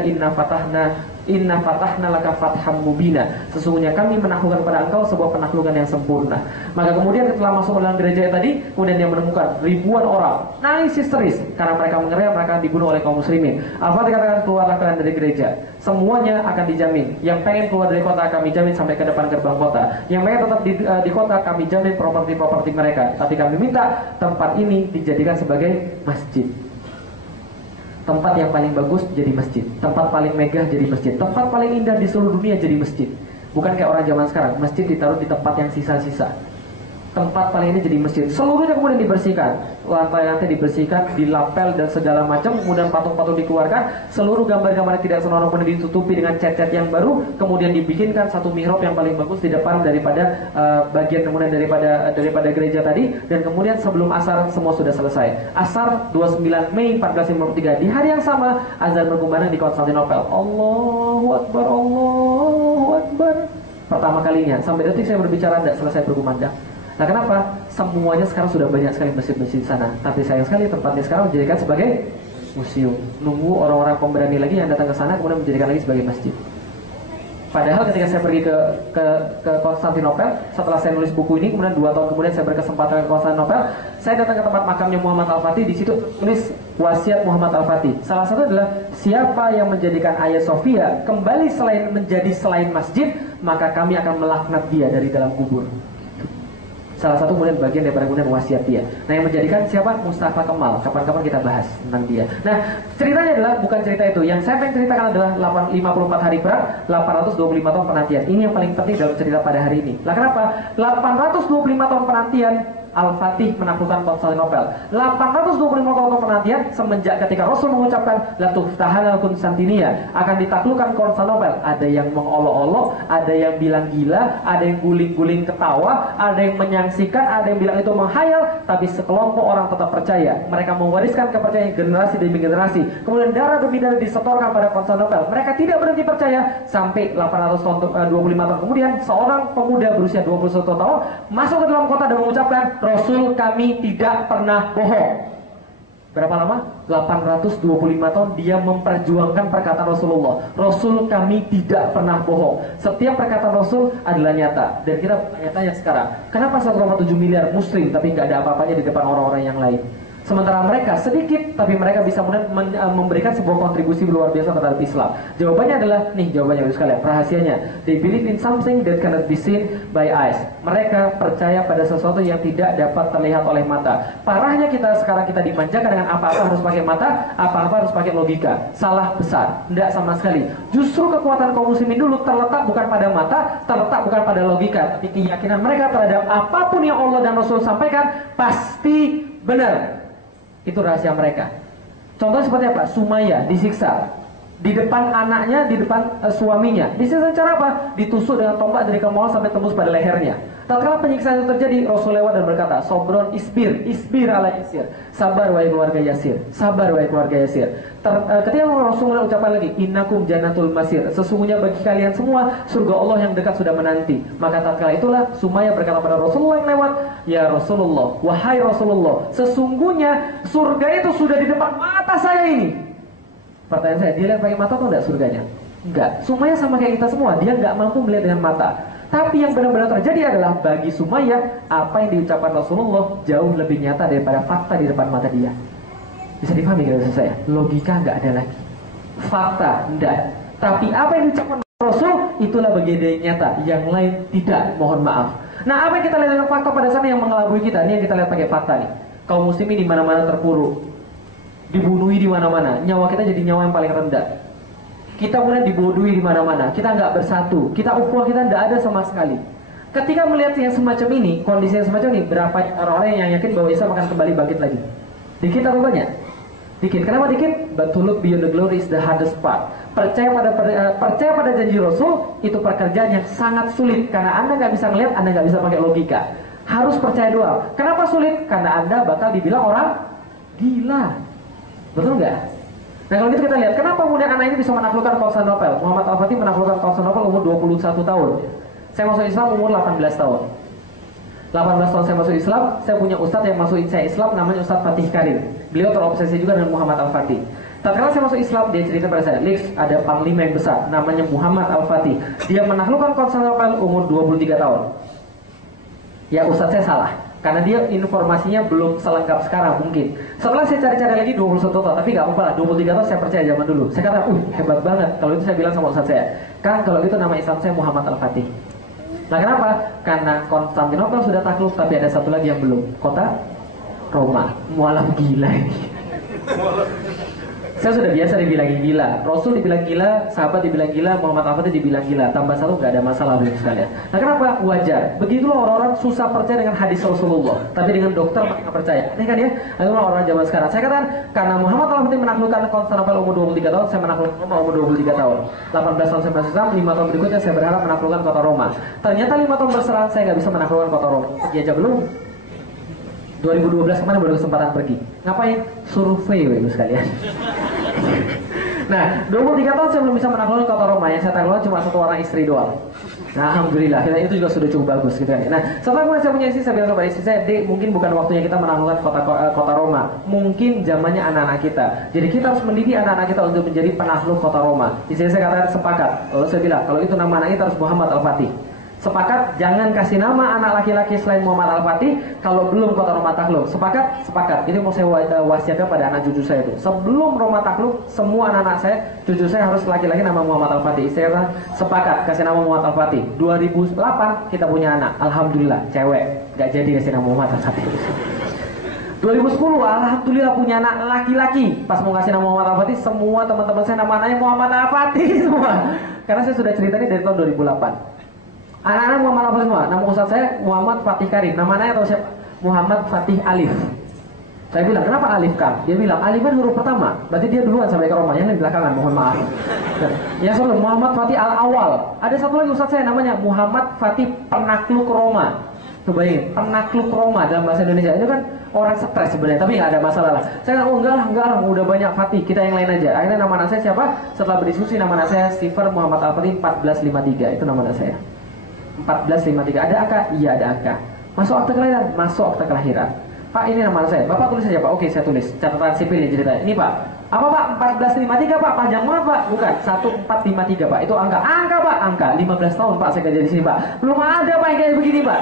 Inna fatahna laka fatham mubina, sesungguhnya kami menaklukkan kepada engkau sebuah penaklukan yang sempurna. Maka kemudian setelah masuk ke dalam gereja tadi, kemudian dia menemukan ribuan orang nangis histeris karena mereka mengira mereka akan dibunuh oleh kaum muslimin. Al-Fatih katakan, keluarlah kalian dari gereja, semuanya akan dijamin. Yang pengen keluar dari kota kami jamin sampai ke depan gerbang kota, yang pengen tetap di kota kami jamin properti mereka, tapi kami minta tempat ini dijadikan sebagai masjid. Tempat yang paling bagus jadi masjid, tempat paling megah jadi masjid, tempat paling indah di seluruh dunia jadi masjid. Bukan kayak orang zaman sekarang, masjid ditaruh di tempat yang sisa-sisa. Tempat paling ini jadi masjid. Seluruhnya kemudian dibersihkan, lantai-lantai dibersihkan, dilapel dan segala macam. Kemudian patung-patung dikeluarkan, seluruh gambar-gambar yang tidak senonoh kemudian ditutupi dengan cat-cat yang baru. Kemudian dibikinkan satu mihrab yang paling bagus di depan daripada bagian kemudian daripada gereja tadi. Dan kemudian sebelum asar semua sudah selesai. Asar 29 Mei 1453, di hari yang sama azan berkumandang di Konstantinopel. Allahu Akbar, Allahu Akbar. Pertama kalinya, sampai detik saya berbicara tidak selesai berkumandang. Nah, kenapa? Semuanya sekarang sudah banyak sekali masjid-masjid di sana, tapi sayang sekali tempatnya sekarang dijadikan sebagai museum. Nunggu orang-orang pemberani lagi yang datang ke sana kemudian menjadikan lagi sebagai masjid. Padahal ketika saya pergi ke Konstantinopel, setelah saya nulis buku ini, kemudian 2 tahun kemudian saya berkesempatan ke Konstantinopel, saya datang ke tempat makamnya Muhammad Al-Fatih. Di situ tulis wasiat Muhammad Al-Fatih. Salah satu adalah, siapa yang menjadikan Hagia Sophia kembali selain masjid, maka kami akan melaknat dia dari dalam kubur. Salah satu kemudian bagian daripada kemudian wasiat dia. Nah, yang menjadikan siapa? Mustafa Kemal. Kapan-kapan kita bahas tentang dia. Nah, ceritanya adalah bukan cerita itu. Yang saya ingin ceritakan adalah 54 hari perang, 825 tahun penantian. Ini yang paling penting dalam cerita pada hari ini. Lah kenapa? 825 tahun penantian Al-Fatih menaklukkan Konstantinopel. 825 tahun penantian semenjak ketika Rasul mengucapkan La tuftahanal Konstantinia, akan ditaklukkan Konstantinopel. Ada yang mengolok-olok, ada yang bilang gila, ada yang guling-guling ketawa, ada yang menyaksikan, ada yang bilang itu menghayal, tapi sekelompok orang tetap percaya. Mereka mewariskan kepercayaan generasi demi generasi. Kemudian darah demi darah disetorkan pada Konstantinopel. Mereka tidak berhenti percaya sampai 825 tahun kemudian seorang pemuda berusia 21 tahun masuk ke dalam kota dan mengucapkan, Rasul kami tidak pernah bohong. Berapa lama? 825 tahun dia memperjuangkan perkataan Rasulullah. Rasul kami tidak pernah bohong. Setiap perkataan Rasul adalah nyata. Dan kita tanya sekarang, kenapa 1,7 miliar muslim tapi nggak ada apa-apanya di depan orang-orang yang lain? Sementara mereka sedikit, tapi mereka bisa memberikan sebuah kontribusi luar biasa terhadap Islam. Jawabannya adalah, nih jawabannya sekalian, rahasianya. They believe in something that cannot be seen by eyes. Mereka percaya pada sesuatu yang tidak dapat terlihat oleh mata. Parahnya sekarang kita dimanjakan dengan apa-apa harus pakai mata, apa-apa harus pakai logika. Salah besar, tidak sama sekali. Justru kekuatan kaum muslimin dulu terletak bukan pada mata, terletak bukan pada logika, tapi keyakinan mereka terhadap apapun yang Allah dan Rasul sampaikan pasti benar. Itu rahasia mereka. Contohnya seperti apa? Sumayyah disiksa di depan anaknya, di depan suaminya. Disiksa cara apa? Ditusuk dengan tombak dari kemaluan sampai tembus pada lehernya. Tatkala penyiksaan itu terjadi, Rasul lewat dan berkata, Sobron isbir ala Yasir. Sabar wahai keluarga Yasir. Sabar wahai keluarga Yasir. Ketika Rasul ucapkan lagi, Innakum jannatul masir. Sesungguhnya bagi kalian semua surga Allah yang dekat sudah menanti. Maka tatkala itulah Sumayyah berkata pada Rasulullah yang lewat, Ya Rasulullah, wahai Rasulullah, sesungguhnya surga itu sudah di depan mata saya ini. Pertanyaan saya, dia lihat pakai mata atau enggak surganya? Enggak. Sumayyah sama kayak kita semua, dia enggak mampu melihat dengan mata. Tapi yang benar-benar terjadi adalah bagi Sumayyah, apa yang diucapkan Rasulullah jauh lebih nyata daripada fakta di depan mata dia. Bisa dipahami nggak maksud saya? Logika nggak ada lagi, fakta enggak. Tapi apa yang diucapkan Rasul itulah bagian dari nyata, yang lain tidak. Mohon maaf. Nah, apa yang kita lihat dengan fakta pada sana yang mengelabui kita? Ini yang kita lihat pakai fakta nih. Kaum muslimin di mana-mana terpuruk, dibunuhi di mana-mana, nyawa kita jadi nyawa yang paling rendah. Kita mulai dibodohi di mana-mana, kita nggak bersatu, kita ukhuwah kita nggak ada sama sekali. Ketika melihat yang semacam ini, kondisi yang semacam ini, berapa orang yang yakin bahwa Islam akan kembali bangkit lagi? Dikit atau banyak? Dikit. Kenapa dikit? But to look beyond the glory is the hardest part. Percaya pada janji Rasul itu pekerjaan yang sangat sulit, karena Anda nggak bisa melihat, Anda nggak bisa pakai logika. Harus percaya doang. Kenapa sulit? Karena Anda bakal dibilang orang gila. Betul nggak? Nah, kalau gitu kita lihat, kenapa kemudian anak ini bisa menaklukkan Konstantinopel? Muhammad Al-Fatih menaklukkan Konstantinopel umur 21 tahun. Saya masuk Islam umur 18 tahun. 18 tahun saya masuk Islam, saya punya ustadz yang masukin saya Islam, namanya Ustadz Fatih Karim. Beliau terobsesi juga dengan Muhammad Al-Fatih. Tatkala saya masuk Islam, dia cerita pada saya, Lex, ada panglima yang besar, namanya Muhammad Al-Fatih. Dia menaklukkan Konstantinopel umur 23 tahun. Ya, ustadz saya salah, karena dia informasinya belum selengkap sekarang mungkin. Setelah saya cari-cari lagi 21 tahun, tapi nggak apa-apa lah, 23 tahun saya percaya zaman dulu. Saya kata, hebat banget. Kalau itu saya bilang sama ustadz saya, kan kalau itu nama Islam saya Muhammad Al-Fatih. Nah, kenapa? Karena Konstantinopel sudah takluk, tapi ada satu lagi yang belum, kota Roma. Mualah gila ini. Saya sudah biasa dibilang gila, Rasul dibilang gila, sahabat dibilang gila, Muhammad Al-Fatih dibilang gila. Tambah satu nggak ada masalah dengan sekalian. Nah, kenapa? Wajar. Begitulah orang-orang susah percaya dengan hadis Rasulullah, tapi dengan dokter mereka percaya. Ini kan ya, itulah orang zaman sekarang. Saya katakan, karena Muhammad Al-Fatih menaklukkan Konstantinopel umur 23 tahun, saya menaklukkan Roma umur 23 tahun. 18 tahun saya masuk Islam, 5 tahun berikutnya saya berharap menaklukkan kota Roma. Ternyata 5 tahun berselang saya nggak bisa menaklukkan kota Roma. Pergi aja belum. 2012 kemarin baru kesempatan pergi. Ngapain? Survei ibu sekalian. Nah, 23 tahun saya belum bisa menaklukkan kota Roma. Yang saya taklukkan cuma satu orang istri doang. Nah, alhamdulillah, itu juga sudah cukup bagus gitu kan. Nah, setelah saya punya istri, saya bilang kepada istri saya, Dek, mungkin bukan waktunya kita menaklukkan kota Roma. Mungkin zamannya anak-anak kita. Jadi kita harus mendidik anak-anak kita untuk menjadi penakluk kota Roma. Istri saya katakan sepakat. Lalu saya bilang, kalau itu nama anak kita harus Muhammad Al-Fatih. Sepakat, jangan kasih nama anak laki-laki selain Muhammad Al-Fatih kalau belum kota Roma takluk. Sepakat? Sepakat. Ini mau saya wasiatkan pada anak cucu saya itu. Sebelum Roma takluk, semua anak-anak saya, cucu saya harus laki-laki nama Muhammad Al-Fatih. Saya sepakat kasih nama Muhammad Al-Fatih. 2008 kita punya anak. Alhamdulillah, cewek. Gak jadi kasih nama Muhammad Al-Fatih. 2010, alhamdulillah punya anak laki-laki. Pas mau kasih nama Muhammad Al-Fatih, semua teman-teman saya nama anaknya Muhammad Al-Fatih semua. Karena saya sudah cerita ini dari tahun 2008. Anak-anak Muhammad Al-Fatih semua. Nama ustaz saya Muhammad Fatih Karim. Nama anaknya tahu siapa? Muhammad Fatih Alif. Saya bilang, kenapa Alif kan? Dia bilang, Alif kan huruf pertama. Berarti dia duluan sampai ke Roma. Yang di belakangan, mohon maaf. Yang sebelum Muhammad Fatih Al-Awal. Ada satu lagi ustaz saya namanya Muhammad Fatih Penakluk Roma. Coba bayangin, penakluk Roma dalam bahasa Indonesia. Itu kan orang stres sebenarnya, tapi nggak ada masalah lah. Saya enggak lah, udah banyak Fatih, kita yang lain aja. Akhirnya nama anak saya siapa? Setelah berdiskusi, nama anak saya Sifar Muhammad Al-Fatih 1453. Itu nama anak saya. 1453. Ada angka? Iya ada angka. Masuk akte kelahiran? Masuk akte kelahiran. Pak, ini nama saya. Bapak tulis saja Pak. Oke, saya tulis. Catatan sipil ini ceritanya. Ini Pak. Apa Pak? 1453 Pak. Panjang banget Pak. Bukan. 1453 Pak. Itu angka. Angka Pak. Angka. 15 tahun Pak saya kerja di sini Pak. Belum ada Pak yang kayak begini Pak.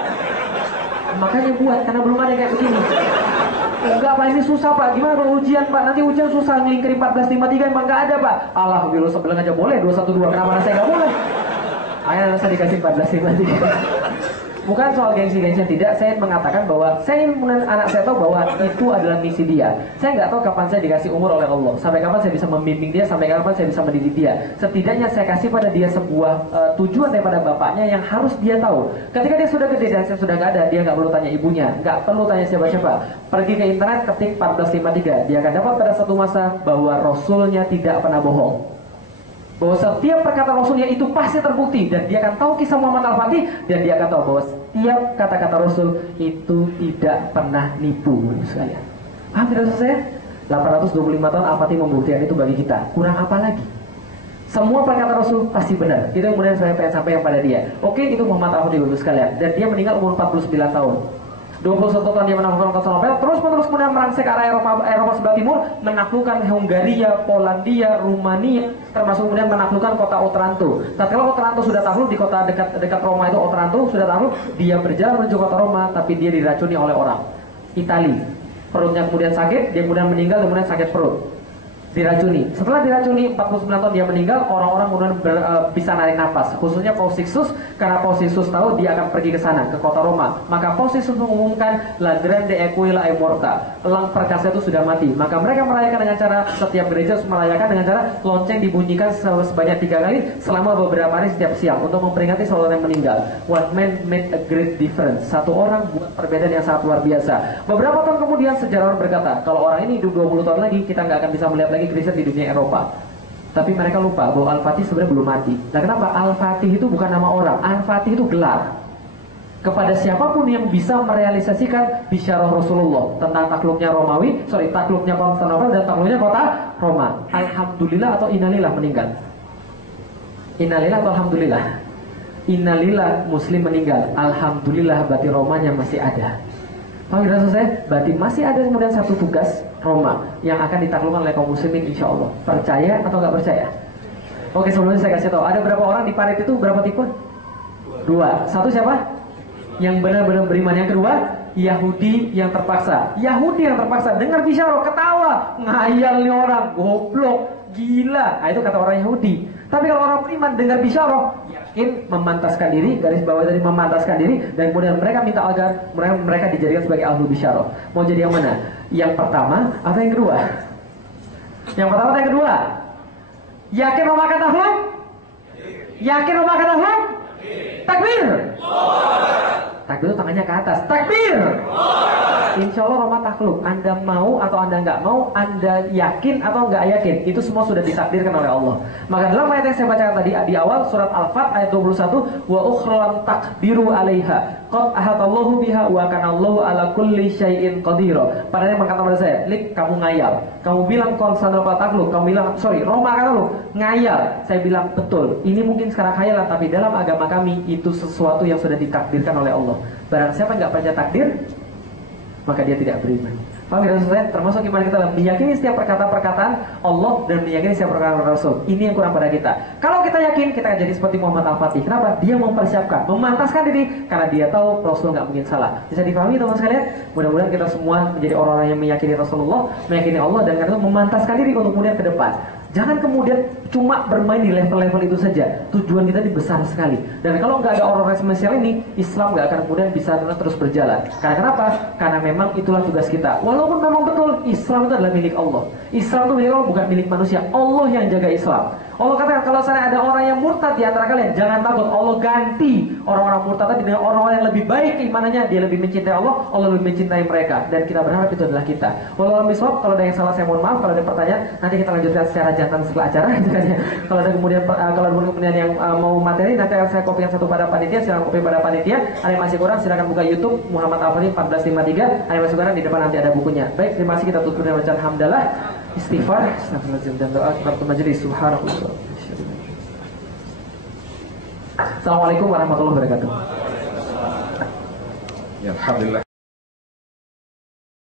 Makanya buat, karena belum ada yang kayak begini. Enggak Pak, ini susah Pak. Gimana kalau ujian Pak? Nanti ujian susah ngelingkeri 1453 emang nggak ada Pak. Alhamdulillah sebelah aja boleh. 212. Kenapa saya nggak boleh? Akhirnya saya dikasih 1453. Bukan soal gengsi-gengsi, tidak. Saya mengatakan bahwa saya ingin anak saya tahu bahwa itu adalah misi dia. Saya nggak tahu kapan saya dikasih umur oleh Allah, sampai kapan saya bisa membimbing dia, sampai kapan saya bisa mendidik dia. Setidaknya saya kasih pada dia sebuah tujuan daripada bapaknya yang harus dia tahu. Ketika dia sudah gede dan saya sudah nggak ada, dia nggak perlu tanya ibunya, nggak perlu tanya siapa-siapa. Pergi ke internet, ketik 1453, dia akan dapat pada satu masa bahwa Rasulnya tidak pernah bohong. Bahwa setiap perkataan Rasulnya itu pasti terbukti, dan dia akan tahu kisah Muhammad Al-Fatih, dan dia akan tahu bahwa setiap kata-kata Rasul itu tidak pernah nipu sekalian. Paham tidak saya? 825 tahun Al-Fatih membuktikan itu bagi kita. Kurang apa lagi? Semua perkataan Rasul pasti benar. Itu yang kemudian saya pengen sampaikan pada dia. Oke, itu Muhammad Al-Fatih sekalian, dan dia meninggal umur 49 tahun. 21 tahun dia menaklukkan Konstantinopel, terus kemudian merangsek ke arah Eropa sebelah timur, menaklukkan Hungaria, Polandia, Rumania, termasuk kemudian menaklukkan kota Otranto. Tatkala Otranto sudah takluk, di kota dekat Roma itu Otranto sudah takluk, dia berjalan menuju kota Roma, tapi dia diracuni oleh orang Itali. Perutnya kemudian sakit, dia kemudian meninggal, kemudian sakit perut, diracuni. Setelah diracuni 49 tahun dia meninggal, orang-orang kemudian bisa narik nafas, khususnya Paus Sixtus, karena Paus Sixtus tahu dia akan pergi ke sana, ke kota Roma. Maka Paus Sixtus mengumumkan La Grande Aquila è morta, elang perkasa itu sudah mati. Maka mereka merayakan dengan cara, setiap gereja harus merayakan dengan cara lonceng dibunyikan sebanyak 3 kali selama beberapa hari setiap siang untuk memperingati saudara yang meninggal. What man made a great difference, satu orang buat perbedaan yang sangat luar biasa. Beberapa tahun kemudian sejarawan berkata, kalau orang ini hidup 20 tahun lagi, kita nggak akan bisa melihat lagi Kristen di dunia Eropa. Tapi mereka lupa bahwa Al-Fatih sebenarnya belum mati. Nah, kenapa? Al-Fatih itu bukan nama orang, Al-Fatih itu gelar kepada siapapun yang bisa merealisasikan bisyarah Rasulullah tentang takluknya takluknya Konstantinopel dan takluknya kota Roma. Alhamdulillah atau innalillah meninggal. Innalillah atau alhamdulillah? Innalillah muslim meninggal, alhamdulillah berarti Romanya masih ada. Pak Rasul saya, berarti masih ada kemudian satu tugas Roma yang akan ditaklukkan oleh kaum muslimin insya Allah. Percaya atau nggak percaya? Oke, sebelumnya saya kasih tahu, ada berapa orang di parit itu, berapa tipe? 2. Satu siapa? Yang benar-benar beriman. Yang kedua, Yahudi yang terpaksa. Yahudi yang terpaksa dengar bisyarah, ketawa, ngayal nih orang, goblok, gila. Nah, itu kata orang Yahudi. Tapi kalau orang beriman dengar bisyarah, yakin, memantaskan diri, garis bawah dari memantaskan diri, dan kemudian mereka minta agar mereka dijadikan sebagai ahlu bisyarah. Mau jadi yang mana? Yang pertama atau yang kedua? Yang pertama atau yang kedua? Yakin memakan takluk? Yakin memakan takluk? Takbir! Takbir itu tangannya ke atas. Takbir! Insya Allah Roma takluk. Anda mau atau Anda nggak mau, Anda yakin atau nggak yakin, itu semua sudah ditakdirkan oleh Allah. Maka dalam ayat yang saya bacakan tadi di awal surat Al-Fat ayat 21, wa ukhram takdiru alaiha qad ahatallahu biha wa kana Allahu ala kulli syai'in qadir. Padahal yang berkata pada saya, "Lik, kamu ngayal. Kamu bilang Konstantinopel takluk, kamu bilang Roma takluk, ngayal." Saya bilang, "Betul. Ini mungkin sekarang khayalan, tapi dalam agama kami itu sesuatu yang sudah ditakdirkan oleh Allah. Barang siapa nggak percaya takdir, maka dia tidak beriman." Paham ya Rasul saya? Termasuk iman kita dalam meyakini setiap perkataan Allah dan meyakini setiap perkataan Rasul. Ini yang kurang pada kita. Kalau kita yakin, kita akan jadi seperti Muhammad Al-Fatih. Kenapa? Dia mempersiapkan, memantaskan diri, karena dia tahu Rasul nggak mungkin salah. Bisa dipahami teman sekalian? Mudah-mudahan kita semua menjadi orang-orang yang meyakini Rasulullah, meyakini Allah, dan karena itu memantaskan diri untuk kemudian ke depan. Jangan kemudian cuma bermain di level-level itu saja. Tujuan kita ini besar sekali. Dan kalau nggak ada orang-orang spesial ini, Islam nggak akan kemudian bisa terus berjalan. Karena kenapa? Karena memang itulah tugas kita. Walaupun memang betul Islam itu adalah milik Allah. Islam itu milik Allah, bukan milik manusia. Allah yang jaga Islam. Allah katakan, kalau sana ada orang yang murtad di antara kalian, jangan takut. Allah ganti orang-orang murtad tadi dengan orang-orang yang lebih baik keimanannya. Dia lebih mencintai Allah, Allah lebih mencintai mereka. Dan kita berharap itu adalah kita. Wallahualam bishawab. Kalau ada yang salah saya mohon maaf. Kalau ada pertanyaan, nanti kita lanjutkan secara jantan setelah acara. Kalau ada kemudian yang mau materi, nanti akan saya kopikan satu pada panitia. Silakan kopi pada panitia. Ada yang masih kurang, silakan buka YouTube Muhammad Al-Fatih 1453. Ada yang masih kurang, di depan nanti ada bukunya. Baik, terima kasih. Kita tutup dengan bacaan hamdalah, istighfar, astagfirullahaladzim, dan doa kafaratul majelis. Subhanallah. Assalamualaikum warahmatullahi wabarakatuh. Ya, alhamdulillah.